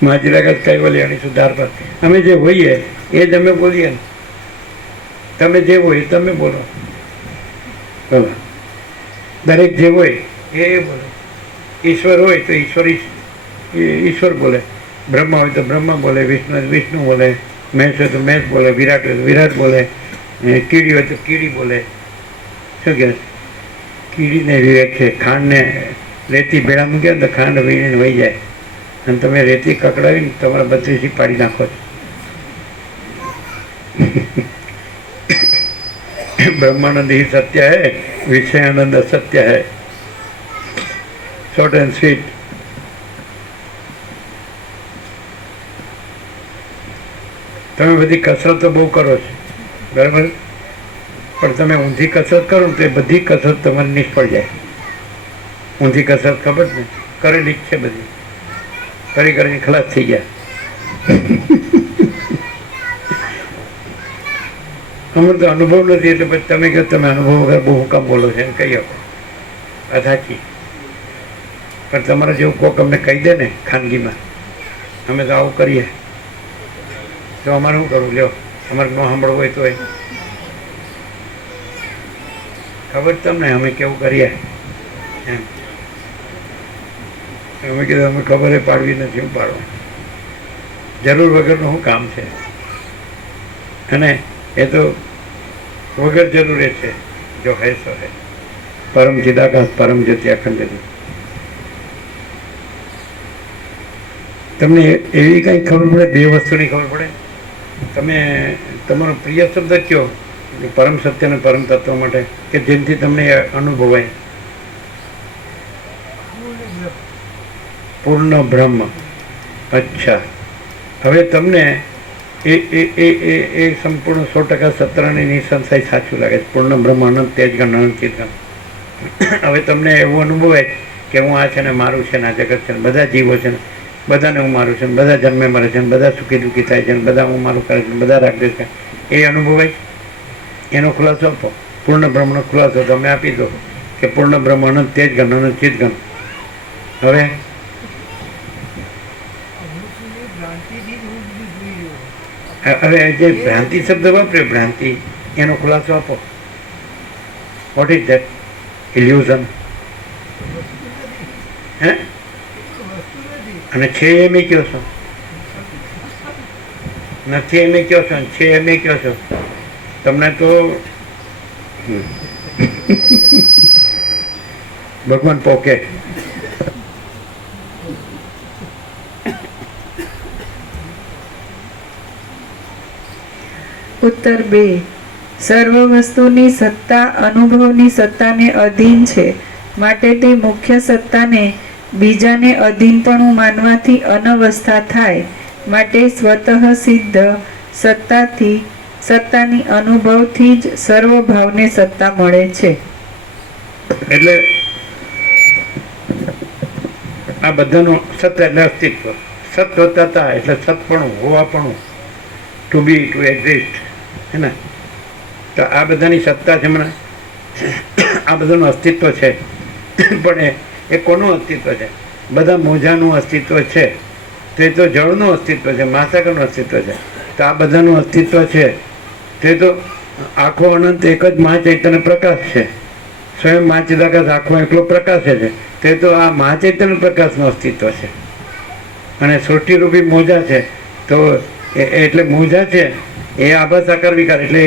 માજી લાગત કઈ બોલે એની સુધાર પર. અમે જે હોઈએ એ જ અમે બોલીએ ને. તમે જે હોય એ તમે બોલો. બોલો દરેક જે હોય એ બોલે. ઈશ્વર હોય તો ઈશ્વર બોલે, બ્રહ્મા હોય તો બ્રહ્મા બોલે, વિષ્ણુ હોય તો વિષ્ણુ બોલે, મહેશ હોય તો મહેશ બોલે, વિરાટ હોય તો વિરાટ બોલે, કીડી હોય તો કીડી બોલે. શું કહે? કીડીને વિવેક છે. ખાંડને રેતી ભેળા મૂકે તો ખાંડ વીણીને વહી જાય, અને તમે રેતી કકડાવીને તમારા 32 પાડી નાખો છો. ब्रह्मानंद ही सत्य है, विषयानंद असत्य है. Short and sweet. તમે બધી કસરતો બહુ કરો છો બરાબર, પણ તમે ઊંધી કસરત કરો ને તો એ બધી કસરત તમારી નિષ્ફળ જાય. ઊંધી કસરત ખબર ને કરેલી જ છે બધી, કરીને ખલાસ થઈ ગયા. અમારે તો અનુભવ નથી એટલે પછી તમે કહો તમે અનુભવ વગર બહુ હુકામ બોલો છો એમ કહી આપો અથાચી. પણ તમારા જેવું કોક અમને કહી દે ને ખાનગીમાં અમે તો આવું કરીએ તો અમારે શું કરવું? લ્યો અમારે ન સાંભળવું હોય તો ખબર તમને અમે કેવું કરીએ એમ. અમે કીધું અમે ખબર પાડવી નથી, શું પાડવા? જરૂર વગરનું શું કામ છે? અને એ તો વગર જરૂરે છે. જો હૈ સો હૈ. પરમ ચિદાકાશ પરમ જ્યોતિ અખંડ જ્યોતિ. તમને એવી કંઈ ખબર પડે, બે વસ્તુની ખબર પડે. તમે તમારો પ્રિય શબ્દ કયો પરમ સત્ય અને પરમ તત્વ માટે કે જેનાથી તમને અનુભવાય? પૂર્ણ બ્રહ્મ. અચ્છા, હવે તમને એ સંપૂર્ણ 100% સત્રની નિસંશય સાચું લાગે છે. પૂર્ણ બ્રહ્મ અનંત તેજ ગણ અનંત ચિત ગણ. હવે તમને એવું અનુભવાય કે હું આ છે ને મારું છે ને આ જગત છે ને બધા જીવો છે ને બધાને હું મારું છે ને બધા જન્મે મરે છે ને બધા સુખી દુઃખી થાય છે ને બધા હું મારું કરે છે બધા રાખ દે છે, એ અનુભવાય. એનો ખુલાસો આપો. પૂર્ણ બ્રહ્મનો ખુલાસો તમે આપી દો કે પૂર્ણ બ્રહ્મ અનંત તેજ ગણ અનંત ચિત ગણ. હવે જે ભ્રાંતિ શબ્દ વાપર્યો ભ્રાંતિ, એનો ખુલાસો આપો. What is that? ઇલ્યુઝન. હે? અને છે એમ કહો છો, નથી એમ કહો છો, છે એમ કહો છો. તમને તો ભગવાન પોકે. ઉત્તર 2. સર્વ વસ્તુની સત્તા અનુભવની સત્તાને અધીન છે, માટે તે મુખ્ય સત્તાને બીજાને અધીનપણું માનવાથી અનવસ્થા થાય. માટે સ્વતઃ સિદ્ધ સત્તાની અનુભવથી જ સર્વ ભાવને સત્તા મળે છે. એટલે આ બધાનું સત એટલે અસ્તિત્વ, સત્વતા એટલે સતપણું, હોવાપણું, ટુ બી, ટુ એક્ઝિસ્ટ, હે ને? તો આ બધાની સત્તા છે, હમણાં આ બધાનું અસ્તિત્વ છે. પણ એ કોનું અસ્તિત્વ છે? બધા મોજાનું અસ્તિત્વ છે. તે તો જળનું અસ્તિત્વ છે, મહાસાગરનું અસ્તિત્વ છે. તો આ બધાનું અસ્તિત્વ છે તે તો આખો અનંત એક જ મહાચૈતન્ય પ્રકાશ છે. સ્વયં મહાચિદાકાશ આખો એકલો પ્રકાશ છે. તે તો આ મહાચૈતન્ય પ્રકાશનું અસ્તિત્વ છે. અને સૃષ્ટિરૂપી મોજા છે. તો એટલે મોજા છે એ આભાસ આકાર વિકાર, એટલે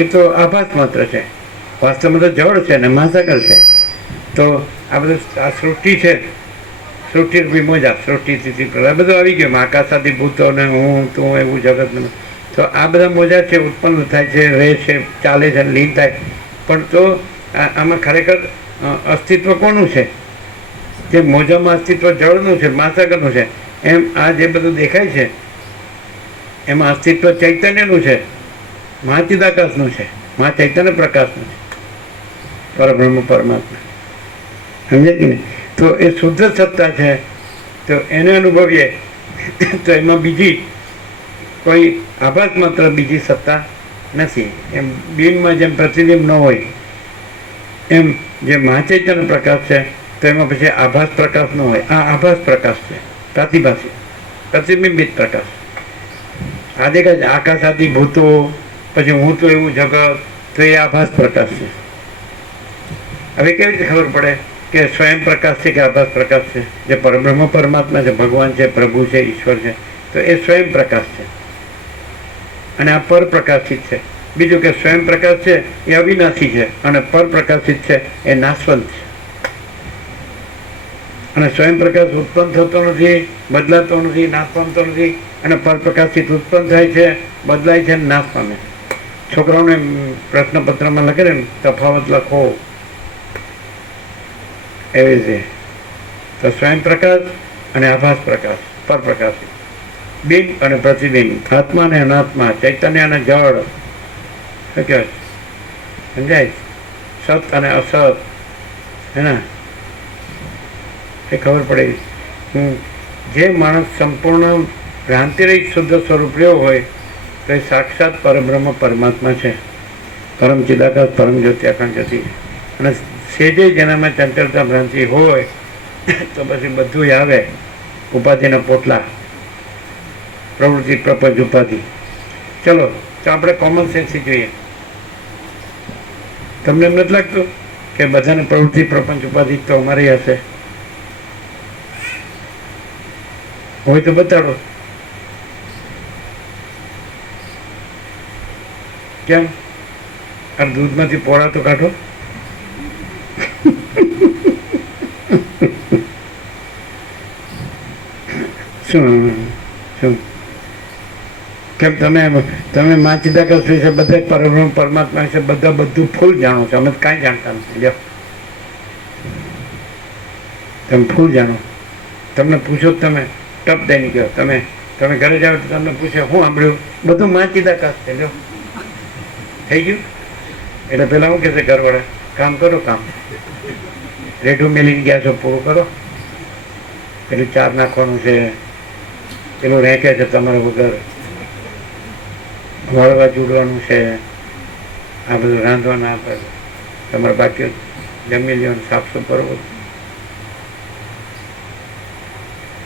એ તો આભાસ માત્ર છે. વાસ્તવમાં તો જળ છે ને મહાસાગર છે. તો આ બધું આ સૃષ્ટિ છે, સૃષ્ટિરૂપી મોજા, સૃષ્ટિ સ્થિતિ આ બધું આવી ગયું. આકાશાદી ભૂતો ને હું તું એવું જગત. તો આ બધા મોજા છે, ઉત્પન્ન થાય છે, રહે છે, ચાલે છે, લીન થાય. પણ તો આમાં ખરેખર અસ્તિત્વ કોનું છે? જે મોજામાં અસ્તિત્વ જળનું છે, મહાસાગરનું છે. એમ આ જે બધું દેખાય છે એમાં અસ્તિત્વ ચૈતન્યનું છે, મહાચિદાકાશનું છે, મહાચૈતન્ય પ્રકાશનું છે, પરબ્રહ્મ પરમાત્મા. સમજે કે નહીં? તો એ શુદ્ધ સત્તા છે. તો એને અનુભવીએ તો એમાં બીજી કોઈ આભાસ માત્ર બીજી સત્તા નથી. એમ બિંબમાં જેમ પ્રતિબિંબ ન હોય એમ જે મહાચૈતન્ય પ્રકાશ છે તો એમાં પછી આભાસ પ્રકાશ ન હોય. આ આભાસ પ્રકાશ છે, પ્રતિભાસી, પ્રતિબિંબિત પ્રકાશ. આ દેખાય છે આકાશ આદિ ભૂતો, પછી હું તો એવું જગત, તો એ આભાસ પ્રકાશ છે. હવે કેવી રીતે ખબર પડે કે સ્વયં પ્રકાશ છે કે આભાસ પ્રકાશ છે? જે પરબ્રહ્મ પરમાત્મા છે, ભગવાન છે, પ્રભુ છે, ઈશ્વર છે, તો એ સ્વયં પ્રકાશ છે. અને આ પર પ્રકાશિત છે. બીજું કે સ્વયં પ્રકાશ છે એ અવિનાશી છે અને પર પ્રકાશિત છે એ નાશવંત છે. અને સ્વયં પ્રકાશ ઉત્પન્ન થતો નથી, બદલાતો નથી, નાશ પામતો નથી. અને પર પ્રકાશિત ઉત્પન્ન થાય છે, બદલાય છે, નાશ પામે છે. છોકરાઓને પ્રશ્નપત્રમાં લખે ને તફાવત લખો, એવી રીતે. તો સ્વયં પ્રકાશ અને આભાસ પ્રકાશ, પર પ્રકાશિત, બિંબ અને પ્રતિબિંબ, આત્મા અને અનાત્મા, ચૈતન્ય અને જળ, શું કહેવાય? સમજાય? સત અને અસત, હે ને? એ ખબર પડે. જે માણસ સંપૂર્ણ ભ્રાંતિરહિત શુદ્ધ સ્વરૂપ રહ્યો હોય તો એ સાક્ષાત પરબ્રહ્મ પરમાત્મા છે, પરમ ચિદાકાશ, પરમ જ્યોતિ, અખંડ જ્યોતિ. અને સેજે જેનામાં ચંચળતા ભ્રાંતિ હોય તો પછી બધું આવે, ઉપાધિના પોટલા, પ્રવૃત્તિ, પ્રપંચ, ઉપાધિ. ચલો તો આપણે કોમન સેન્સથી જોઈએ. તમને એમ નથી લાગતું કે બધાને પ્રવૃત્તિ, પ્રપંચ, ઉપાધિ તો અમારી હશે? હોય તો બતાડો. કેમ? આ દૂધમાંથી પોળા તો કાઢો. શું કેમ તમે માચિદાકાશ વિશે, બધા પરબ્રહ્મ પરમાત્મા વિશે બધા બધું ફૂલ જાણો છો? અમે કાંઈ જાણતા નથી. લ્યો, તમે ફૂલ જાણો. તમને પૂછો તમે ટપ દઈને કહો. તમે ઘરે જાઓ તો તમને પૂછે શું સાંભળ્યું? બધું માચિદાકાશ છે. લ્યો, થઈ ગયું. એટલે પેલા શું કહેશે ઘરવાળા? કામ કરો, કામ રેઢું મેલીને ગયા છો, પૂરું કરો. પેલું ચાર નાખવાનું છે, પેલું રેંકે છે તમારા વગર, વાળવા જોડવાનું છે, આ બધું રાંધવાના આપણે તમારે બાકી જમી લેવાનું, સાફ કરવું.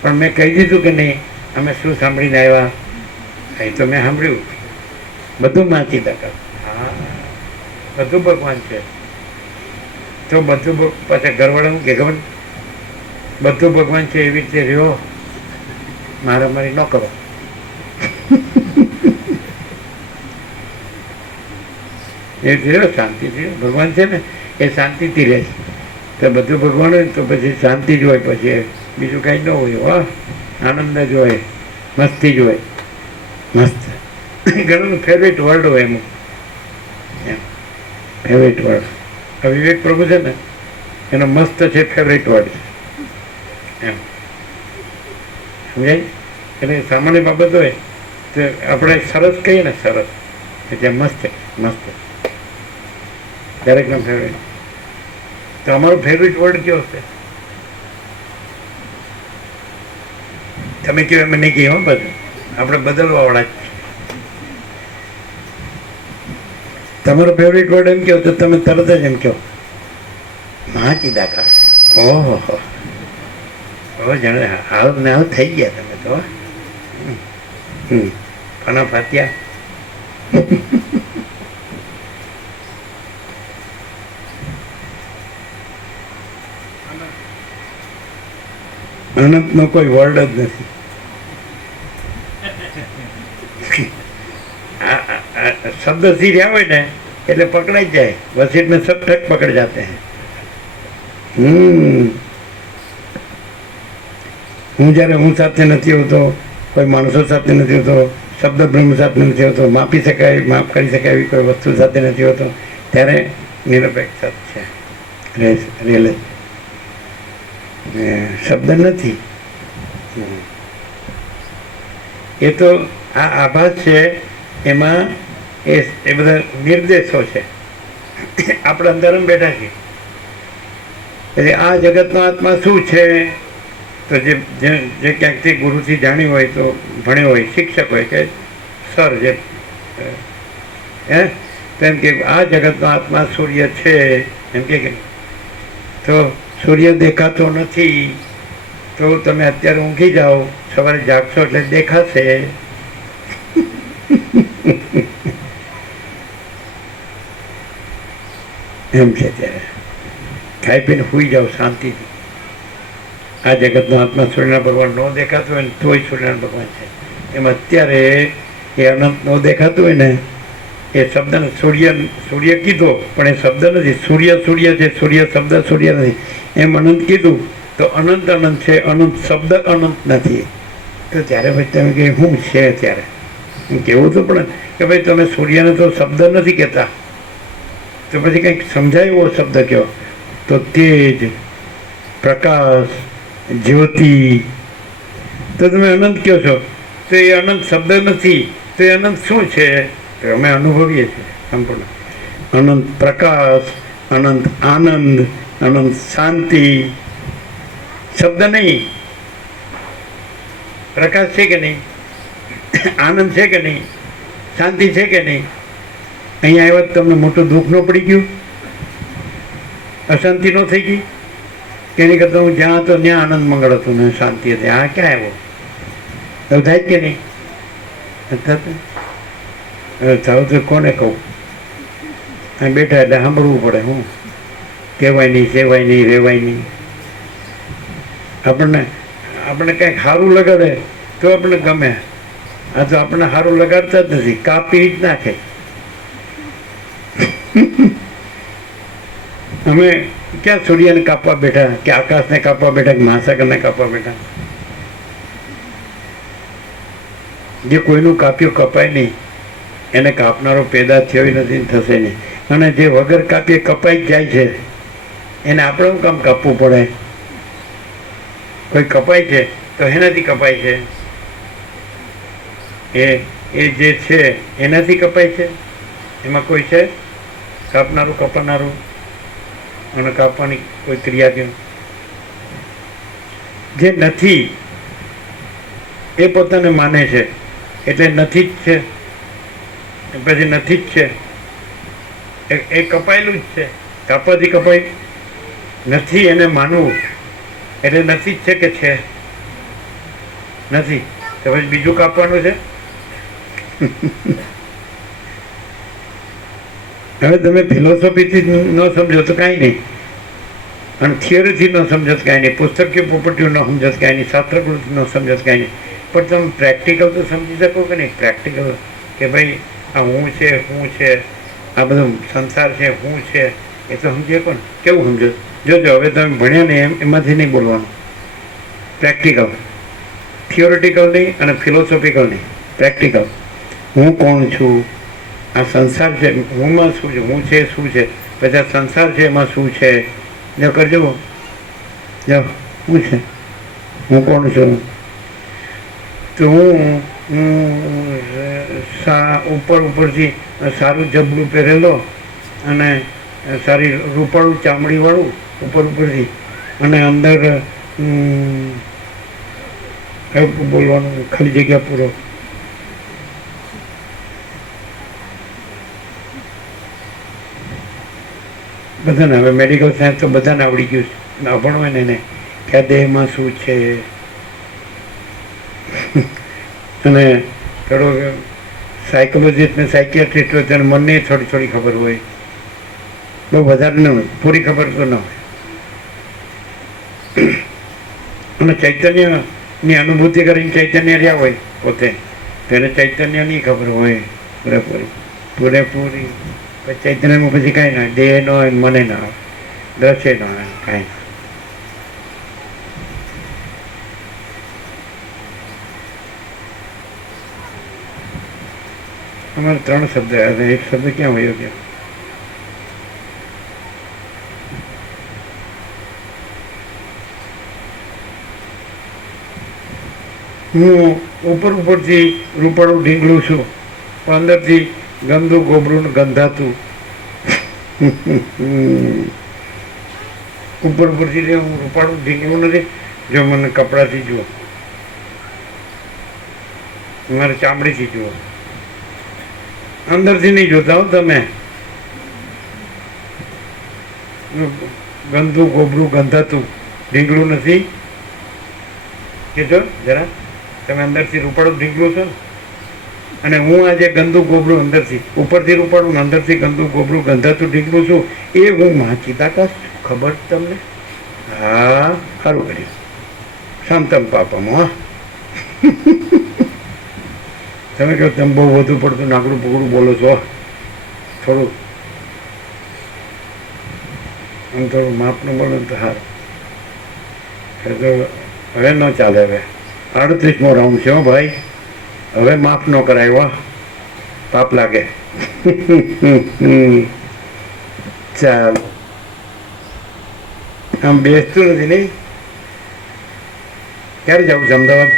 પણ મેં કહી દીધું કે નહીં, અમે શું સાંભળીને આવ્યા? એ તો મેં સાંભળ્યું. બધું માચિદાકાશ. હા, બધું ભગવાન છે. તો બધું પાછા ઘરવાળાનું કે ખબર, બધું ભગવાન છે એવી રીતે રહ્યો, મારામારી ન કરો. એ રહ્યો શાંતિથી. ભગવાન છે ને એ શાંતિથી રહે છે. તો બધું ભગવાન હોય તો પછી શાંતિ જ હોય, પછી બીજું કાંઈ ન હોય. વાહ, આનંદ જ હોય, મસ્તી જ હોય. મસ્ત ઘણું ફેવરેટ વર્ડ હોય એમ ફેવરેટ વર્ડ. વિવેક પ્રભુ છે ને એનો મસ્ત છે ફેવરેટ વર્ડ એમ, સમજાય? એટલે સામાન્ય બાબત હોય તો આપણે સરસ કહીએ ને, સરસ એટલે મસ્ત મસ્ત દરેકનો ફેવરેટ. તો અમારો ફેવરેટ વર્ડ કયો હશે? તમે કહો એમ નહીં કહ્યું, બધું આપણે બદલવાવાળા જ. તમારો ફેવરેટ વર્ડ એમ કહો તો તમે તરત જ એમ કહો મહાચિદાકાશ. ઓહો હો, જાણે હાલ ને હાલ થઈ ગયા તમે તો. ફના ફાત્યા. અનંતનો કોઈ વર્ડ જ નથી. શબ્દ સી રહ્યા હોય ને એટલે પકડાઈ જ જાય. વસીટ में सब ठक पकड़ जाते हैं. હું જ્યારે હું સાથે નથી હોતો, કોઈ માણસો સાથે નથી હોતો, શબ્દ બ્રહ્મ સાથે નથી હોતો, માપી શકાય માફ કરી શકાય એવી કોઈ વસ્તુ સાથે નથી હોતો, ત્યારે નિરપેક્ષ છે. રિયલ શબ્દ નથી. એ તો આ આભાસ છે, એમાં એ બધા નિર્દેશો છે. આપણે અંદરમ બેઠા છીએ. એટલે આ જગતનો આત્મા શું છે? તો જે ક્યાંકથી ગુરુથી જાણ્યું હોય, તો ભણ્યો હોય, શિક્ષક હોય કે સર જે તેમ કે આ જગતનો આત્મા સૂર્ય છે એમ કે, તો સૂર્ય દેખાતો નથી. તો તમે અત્યારે ઊંઘી જાઓ, સવારે જાગશો એટલે દેખાશે. એમ છે. ત્યારે ખાઈ પીને સૂઈ જાઓ શાંતિથી. આ જગતનો આત્મા સૂર્યનારાયણ ભગવાન ન દેખાતો હોય ને તોય સૂર્યનારાયણ ભગવાન છે. એમ અત્યારે એ અનંત ન દેખાતું હોય ને, એ શબ્દને સૂર્ય કીધો પણ એ શબ્દ નથી. સૂર્ય છે, સૂર્ય શબ્દ સૂર્ય નથી. એમ અનંત કીધું તો અનંત છે, અનંત શબ્દ અનંત નથી. તો ત્યારે ભાઈ તમે કે શું છે? ત્યારે કહેવું તો પણ કે ભાઈ તમે સૂર્યને તો શબ્દ નથી કહેતા, તો પછી કંઈક સમજાય એવો શબ્દ કહો. તો તેજ, પ્રકાશ, જ્યોતિ, તો તમે અનંત કહો છો. તો એ અનંત શબ્દ નથી. તો એ અનંત શું છે? તો અમે અનુભવીએ છીએ સંપૂર્ણ. અનંત પ્રકાશ, અનંત આનંદ, અનંત શાંતિ. શબ્દ નહીં. પ્રકાશ છે કે નહીં? આનંદ છે કે નહીં? શાંતિ છે કે નહીં? અહીંયા આવ્યા તમને મોટું દુઃખ ન પડી ગયું? અશાંતિ ન થઈ ગઈ? એની કરતાં હું જ્યાં હતો ત્યાં આનંદ મંગળ હતું ને શાંતિ હતી. આ ક્યાં આવ્યો? એવું થાય કે નહીં? થાવ તો કોને કહું? અહીં બેઠા એટલે સાંભળવું પડે. હું કહેવાય નહીં, સેવાય નહીં, રહેવાય નહીં. આપણને કંઈક સારું લગાડે તો આપણને ગમે. આ તો આપણને સારું લગાડતા જ નથી, કાપી જ નાખે. અમે ક્યાં સૂર્યને કાપવા બેઠા, કે આકાશને કાપવા બેઠા, કે મહાસાગરને કાપવા બેઠા? જે કોઈનું કાપ્યું કપાય નહીં, એને કાપનારો પેદા થયો નથી, થશે નહીં. અને જે વગર કાપીએ કપાઈ જ જાય છે, એને આપણે શું કામ કાપવું પડે? કોઈ કપાય છે તો એનાથી કપાય છે. એ જે છે એનાથી કપાય છે. એમાં કોઈ છે કાપનારું, કપાનારું અને કાપવાની કોઈ ક્રિયા છે? જે નથી એ પોતાને માને છે એટલે નથી જ છે, પછી નથી જ છે. એ કપાયેલું જ છે. કાપવાથી કપાય નથી, એને માનવું એટલે નથી જ છે કે છે નથી. તો પછી બીજું કાપવાનું છે. હવે તમે ફિલોસોફીથી ન સમજો તો કાંઈ નહીં, અને થિયરીથી ન સમજો તો કાંઈ નહીં, પુસ્તકીય પ્રોપર્ટીઓ ન સમજો તો કાંઈ નહીં, શાસ્ત્રકૃતિ ન સમજો તો કાંઈ નહીં. પણ તમે પ્રેક્ટિકલ તો સમજી શકો કે નહીં? પ્રેક્ટિકલ કે ભાઈ આ હું છે, આ બધો સંસાર છે, હું છે, એ તો સમજે પણ કેવું સમજો? જોજો હવે તમે ભણ્યા ને એમાંથી નહીં બોલવાનું. પ્રેક્ટિકલ, થિયોરિટિકલ નહીં અને ફિલોસોફિકલ નહીં, પ્રેક્ટિકલ. હું કોણ છું, આ સંસાર છે, હુંમાં શું છે, હું છે શું છે, પછી આ સંસાર છે એમાં શું છે, જો કરજો. જાઓ, શું છે, હું કોણ છું? તો હું ઉપરથી સારું જબલું પહેરેલો અને સારી રૂપાળું ચામડીવાળું ઉપરથી, અને અંદર કયું બોલવાનું, ખાલી જગ્યા પૂરો. બધાને હવે મેડિકલ સાયન્સ તો બધાને આવડી ગયું છે. ના ભણવાય ને એને કે આ દેહમાં શું છે. અને થોડો સાયકોલોજીસ્ટ ને સાયકિયાટ્રિસ્ટ હોય તેને મનને થોડી થોડી ખબર હોય, બહુ વધારે ન હોય, પૂરી ખબર તો ન હોય. અને ચૈતન્યની અનુભૂતિ કરીને ચૈતન્ય રહ્યા હોય પોતે, તેને ચૈતન્યની ખબર હોય પૂરેપૂરી. પછી ચૈતન્યમાં પછી કાંઈ ના હોય, દેહ ન હોય, મને ના હોય, દ્રશ્ય ન હોય, કાંઈ ના. અમારે 3 શબ્દ હતા, એક શબ્દ ક્યાં વયો ગયો? હું ઉપરથી રૂપાળું ઢીંગલું છું, પણ અંદરથી ગંદુ ગોબરું ગંધાતું. ઉપરથી હું રૂપાળું ઢીંગલું નથી. જો મને કપડાથી જુઓ, મારે ચામડીથી જુઓ, અંદરથી નહીં જોતા હો તમે. ગંદુ ગોબરું ગંધાતું ઢીંગલું નથી કીધું જરા. તમે અંદરથી રૂપાળું ઢીંગલું છો, અને હું આજે ગંદુ ગોબરું અંદરથી, ઉપરથી રૂપાળું અંદરથી ગંદુ ગોબરું ગંધાતું ઢીંગલું છું. એ હું ચિતાકાશ છું, ખબર તમને? હા, સારું કર્યું. શાંતમ પાપમ. હા, તમે કહો તમે બહુ વધુ પડતું નાકડું પકડું બોલો છો. થોડું આમ થોડું માપનું બોલો તો સારું. હવે ન ચાલે. હવે 38મો રાઉન્ડ છે હો ભાઈ. હવે માફ ન કરાય, વાહ, પાપ લાગે. ચાલ, આમ બેસતું નથી નહીં. ક્યારે જવું છે અમદાવાદ?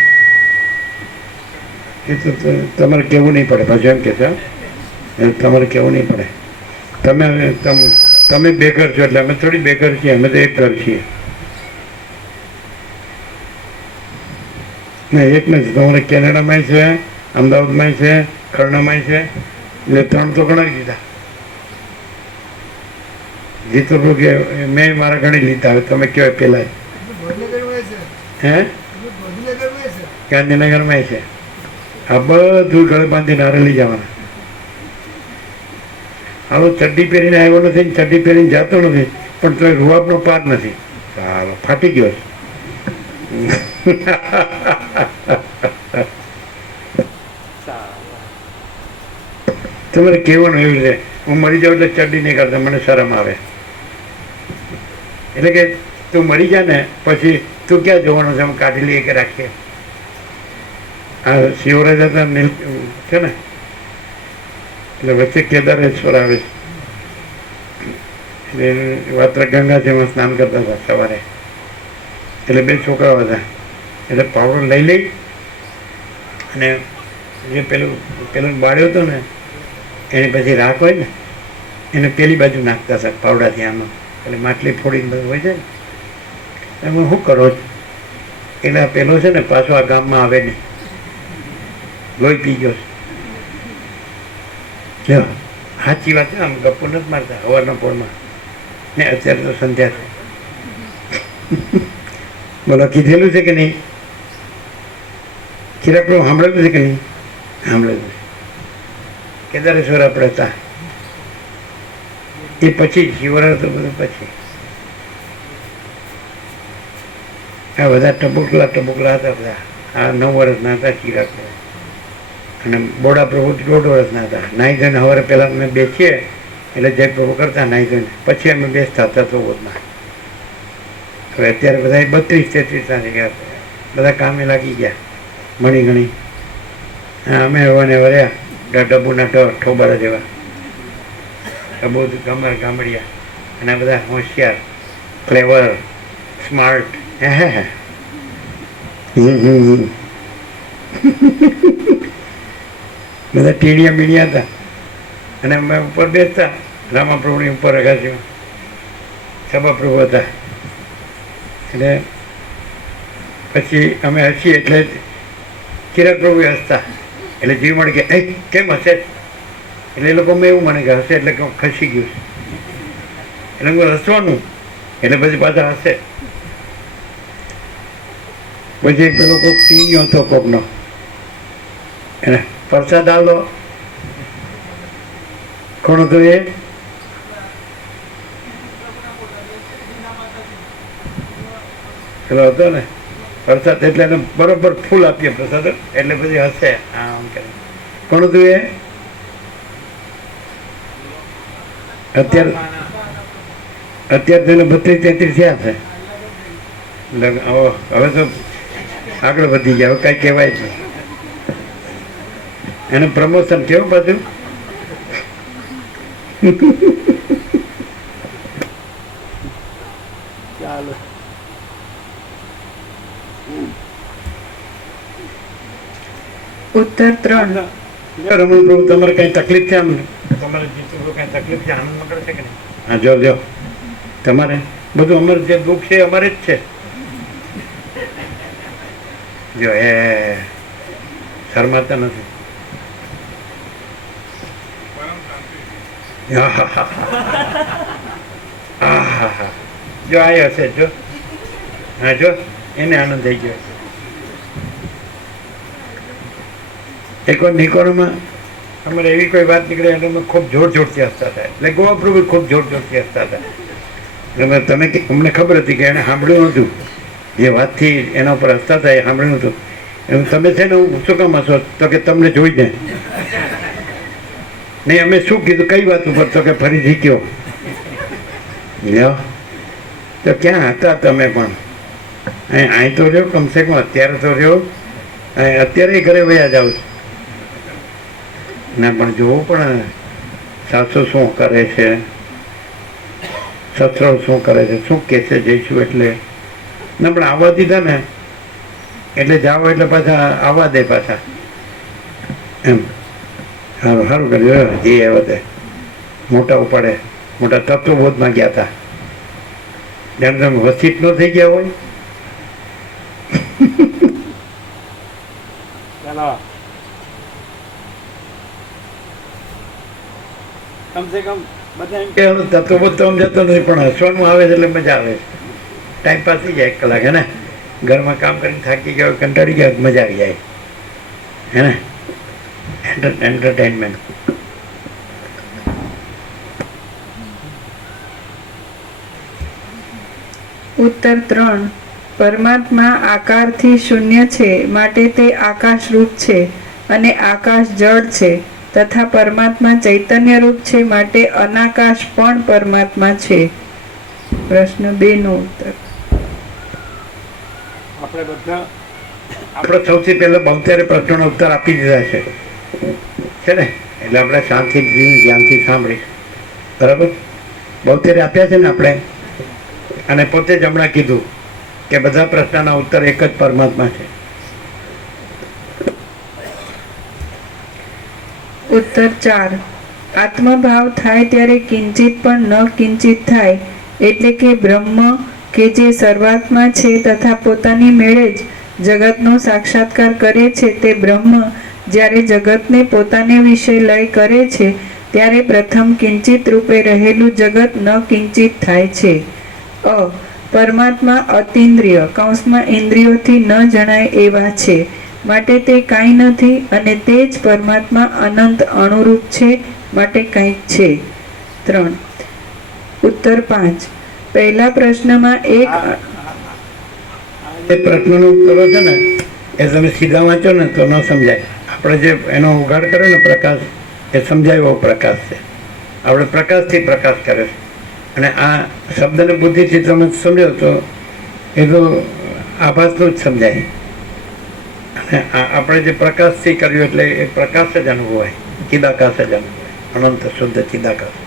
એ તો તમારે કહેવું નહીં પડે પાછું, એમ કે છે તમારે કહેવું નહીં પડે. તમે બેઘર છો એટલે અમે થોડી બેઘર છીએ, અમે તો એક ઘર છીએ. નહીં, એક નથી. તમારે કેનેડામાંય છે, અમદાવાદમાંય છે, ખરણામાંય છે, એટલે 3 તો ગણાવી દીધા. જીતુભાઈ કે મેં મારા ગણી લીધા. હવે તમે કહેવાય પેલા. હે, ગાંધીનગરમાં છે. આ બધું ગળે બાંધીને હારે લઈ જવાના. હાલો, ચડ્ડી પહેરીને આવ્યો નથી, ચડ્ડી પહેરીને જતો નથી, પણ તો રૂવાબનો પાર નથી. ચાલો, ફાટી ગયો. તમારે કહેવાનું એવી રીતે, હું મરી જાઉં એટલે ચડ્ડી નહીં કરતા, મને શરમ આવે. એટલે કે તું મરી જા ને પછી તું ક્યાં જોવાનું છે, અમે કાઢી લઈએ કે રાખીએ. આ શિવરાજ હતા નીલ છે ને, એટલે વચ્ચે કેદારેશ્વર આવે છે, એટલે વાત્રા ગંગા છે, એમાં સ્નાન કરતા હતા સવારે. એટલે 2 છોકરાઓ હતા. એટલે પાવડર લઈ લઈ અને જે પેલું બાળ્યો હતો ને એની પછી રાખ હોય ને એને પેલી બાજુ નાખતા હતા પાવડાથી આમાં. એટલે માટલી ફોડીને બધું હોય છે ને, એમાં શું કરો છો? એટલે પેલો છે ને પાછો આ ગામમાં આવે નહીં, લોહી પી ગયો છે. સાચી વાત છે, આમ ગપ્પો નથી મારતા સવારના પોળમાં ને. અત્યારે તો સંધ્યા છે. બોલો, કીધેલું છે કે નહીં? ખીરાપડું સાંભળેલું છે કે નહીં? સાંભળેલું છે. કેદારેશ્વર આપણે હતા એ પછી શિવરાજ તો બધું પછી. આ બધા ટબુકલા હતા બધા. આ 9 વર્ષના હતા ચિરાગ, અને બોડા પ્રભુ 1.5 વર્ષના હતા. નાઈ ધોઈને સવારે પહેલાં અમે બેસીએ એટલે જય પ્રભુ કરતા નાહી ધોઈને પછી અમે બેસતા તત્વબોધમાં. હવે અત્યારે બધા 32-33 થઈ ગયા, બધા કામે લાગી ગયા મણી ગણી. હા, અમે વને વર્યા ડબ્બુના ઠોબરા જેવા ડબ્બુ ગામડિયા, અને બધા હોશિયાર, ક્લેવર, સ્માર્ટ. હે બધા ટીડિયા બીડિયા હતા, અને અમે ઉપર બેસતા રામાપ્રભુની ઉપર અગાસીમાં સભાપ્રભુ હતા. એટલે પછી અમે હસીએ એટલે ચિરાગ પ્રભુ હસતા, એટલે જીવ મળે કે કેમ હશે, એટલે એ લોકો મેં એવું મને કે હશે એટલે ખસી ગયું છે, એટલે હું હસવાનું, એટલે પછી પાછા હશે. પછી પેલો કોઈક ટીન્યો હતો કોકનો, એને પ્રસાદ આલો, કોણ હતું એ? પેલો હતો ને પ્રસાદ, એટલે એને બરોબર ફૂલ આપીએ પ્રસાદ, એટલે પછી હશે. આમ કરે. કોણ હતું એ? અત્યારે તો એને 32-33 થયા છે. હવે તો આગળ વધી ગયા, હવે કાંઈ કહેવાય જ નહીં. એને પ્રમોશન કેવું પાછું? ચાલો. ઉત્તર 3. રમણ પ્રભુ, તમારે કઈ તકલીફ છે? આમ તમારે જીતું કઈ તકલીફ છે? આનંદ મકડે છે કે નહીં? હા, જો તમારે બધું અમારે જે દુઃખ છે અમારે જ છે. જો એ શરમાતા નથી. જો આવ્યો હશે, જો હા, જો એને આનંદ થઈ ગયો. એકવાર નિકોણમાં અમારે એવી કોઈ વાત નીકળે એટલે અમે ખૂબ જોરથી હસતા હતા. એટલે ગોવા પ્રભુ ખૂબ જોરથી હસતા હતા. એટલે તમે અમને ખબર હતી કે એને સાંભળ્યું નહોતું, જે વાતથી એના ઉપર હસતા હતા એ સાંભળ્યું નહોતું. એમ તમે છે ને, હું શું કામ હસો? તો કે તમને જોઈ દે. નહીં, અમે શું કીધું, કઈ વાત ઉપર? તો કે ફરી જીત્યો. લ્યો, તો ક્યાં હતા તમે પણ? અહીં તો રહ્યો કમસે કમ, અત્યારે તો રહ્યો. અત્યારે ઘરે વયા જાવ ના, પણ જોવું પણ સાસુ શું કરે છે, સસરો શું કરે છે, શું કહે છે જઈશું એટલે. ના, પણ આવવા દીધા ને એટલે જાઓ, એટલે પાછા આવવા દે પાછા એમ. સારું સારું કર્યું. જે આવ્યા તે મોટા ઉપાડે, મોટા તત્વબોધમાં ગયા હતા. જેમ તમે વસીત ન થઈ ગયા હોય. કમસે કમ બધા એમ કે તત્વબોધ તો સમજાતો નથી, પણ હસવાનું આવે છે એટલે મજા આવે છે. ટાઈમ પાસ થઈ જાય 1 કલાક, હે ને? ઘરમાં કામ કરીને થાકી ગયો, કંટાળી ગયો, મજા આવી જાય, હે ને? એન્ટરટેનમેન્ટ. ઉત્તર 3. પરમાત્મા આકારથી શૂન્ય છે, માટે તે આકાશરૂપ છે, અને આકાશ જળ છે, તથા પરમાત્મા ચૈતન્ય રૂપ છે, માટે અનાકાશ પણ પરમાત્મા છે. પ્રશ્ન 2 નો ઉત્તર. આપણે સૌથી પહેલા 72 પ્રશ્નોનો ઉત્તર આપી દીધા છે ને? એટલે આપણે શાંતિથી ધ્યાનથી સાંભળીશ, બરાબર? 72 આપ્યા છે ને આપણે, અને પોતે જ હમણાં કીધું કે બધા પ્રશ્નના ઉત્તર એક જ પરમાત્મા છે. ઉત્તર 4. આત્મભાવ થાય ત્યારે કિંચિત પણ ન કિંચિત થાય, એટલે કે બ્રહ્મ કે જે સર્વાત્મા છે તથા પોતાની મેળે જ જગતનો સાક્ષાત્કાર કરે છે, તે બ્રહ્મ જ્યારે જગતને પોતાને વિશે લય કરે છે ત્યારે પ્રથમ કિંચિત રૂપે રહેલું જગત ન કિંચિત થાય છે. પરમાત્મા અતિન્દ્રિય ઇન્દ્રિયોથી ન જણાય એવા છે, માટે તે કાંઈ નથી, અને તે જ પરમાત્મા અનંત અણુરૂપ છે, માટે કંઈક છે. 3. ઉત્તર 5. પહેલા પ્રશ્નમાં એક પ્રશ્નનો ઉત્તરો છે ને એ તમે સીધા વાંચો ને તો ન સમજાય. આપણે જે એનો ઉઘાડ કર્યો ને પ્રકાશ, એ સમજાય એવો પ્રકાશ છે. આપણે પ્રકાશથી પ્રકાશ કરે છે. અને આ શબ્દને બુદ્ધિથી તમે સમજો તો એ તો આભાસનું જ સમજાય. અને આપણે જે પ્રકાશથી કર્યું એટલે એ પ્રકાશ જ અનુભવાય, ચિદાકાશ જ અનુભવાય, અનંત શુદ્ધ ચિદાકાશ.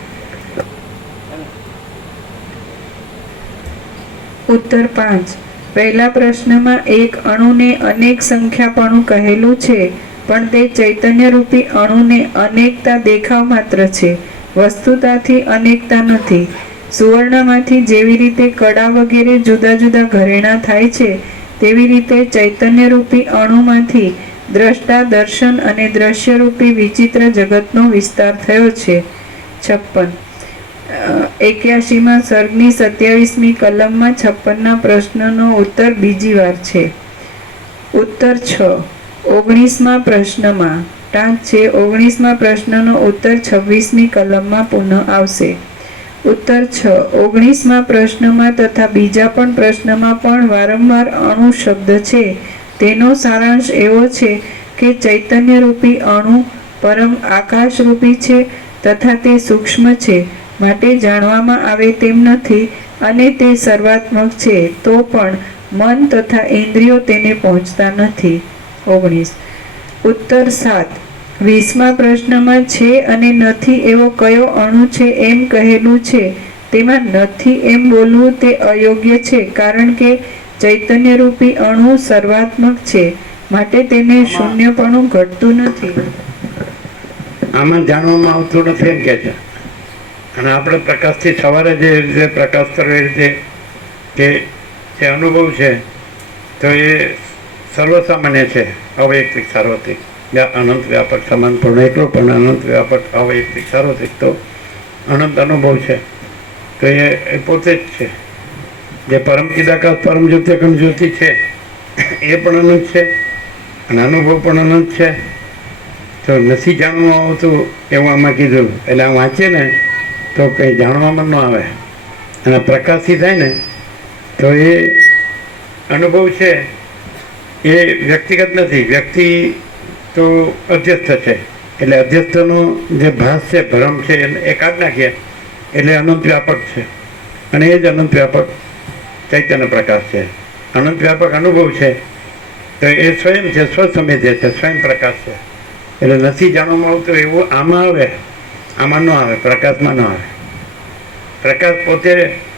ઉત્તર 5. પહેલા પ્રશ્નમાં એક અણુને અનેક સંખ્યાપણું કહેલું છે, પણ તે ચૈતન્ય રૂપી અણુને અનેકતા દેખાવ માત્ર છે, વસ્તુતાથી અનેકતા નથી. સુવર્ણમાંથી જેવી રીતે કડા વગેરે જુદા જુદા ઘરેણાં થાય છે, તેવી રીતે ચૈતન્ય રૂપી અણુમાંથી દ્રષ્ટા, દર્શન અને દ્રશ્યરૂપી વિચિત્ર જગતનો વિસ્તાર થયો છે. 56. 81માં સર્ગની 27મી કલમમાં 56ના પ્રશ્નનો ઉત્તર બીજી વાર છે. ઉત્તર 6. 19મા પ્રશ્નમાં ટાંક છે. 19મા પ્રશ્નનો ઉત્તર 26મી કલમમાં પુનઃ આવશે. ઉત્તર 6. 19મા પ્રશ્નમાં તથા બીજા પણ પ્રશ્નમાં પણ વારંવાર અણુ શબ્દ છે. તેનો સારાંશ એવો છે કે ચૈતન્ય રૂપી અણુ પરમ આકાશ રૂપી છે તથા તે સૂક્ષ્મ છે, માટે જાણવામાં આવે તેમ નથી, અને તે સર્વાત્મક છે, તો પણ મન તથા ઇન્દ્રિયો તેને પહોંચતા નથી. 19. ઉત્તર 7. 20મા પ્રશ્નમાં છે અને નથી એવો કયો અણુ છે એમ કહેલું છે, તેમાં નથી એમ બોલવું તે અયોગ્ય છે, કારણ કે ચૈતન્ય રૂપી અણુ સર્વાત્મક છે, માટે તેને શૂન્યપણું ઘટતું નથી. આમાં જાણવામાં આવતું નથી એમ કે છે. અને આપણે પ્રકાશથી સવારે જે રીતે પ્રકાશ કરવો એ રીતે કે જે અનુભવ છે તો એ સર્વસામાન્ય છે, અવૈયક્તિક સાર્વત્રિક, અનંત વ્યાપક સમાન પૂર્ણ એકલો પણ અનંત વ્યાપક અવૈયક્તિક સાર્વત્રિક તો અનંત અનુભવ છે. તો એ પોતે જ છે. જે પરમ ચિદાકાશ પરમ જ્યોતિ અખંડ જ્યોતિ છે એ પણ અનંત છે અને અનુભવ પણ અનંત છે. તો નથી જાણવામાં આવતું એવું આમાં કીધું. એટલે આ વાંચીએ ને તો કંઈ જાણવામાં ન આવે. અને પ્રકાશથી થાય ને તો એ અનુભવ છે એ વ્યક્તિગત નથી. વ્યક્તિ તો અધ્યસ્થ છે, એટલે અધ્યસ્થનો જે ભાસ છે, ભ્રમ છે, એ કાઢી નાખીએ એટલે અનંત વ્યાપક છે. અને એ જ અનંત વ્યાપક ચૈતન્ય પ્રકાશ છે. અનંત વ્યાપક અનુભવ છે તો એ સ્વયં છે, સ્વસંવેદ્ય છે, સ્વયં પ્રકાશ છે. એટલે નથી જાણવામાં આવતું એવું આમાં આવે, આમાં ન આવે, પ્રકાશમાં ન આવે. પ્રકાશ પોતે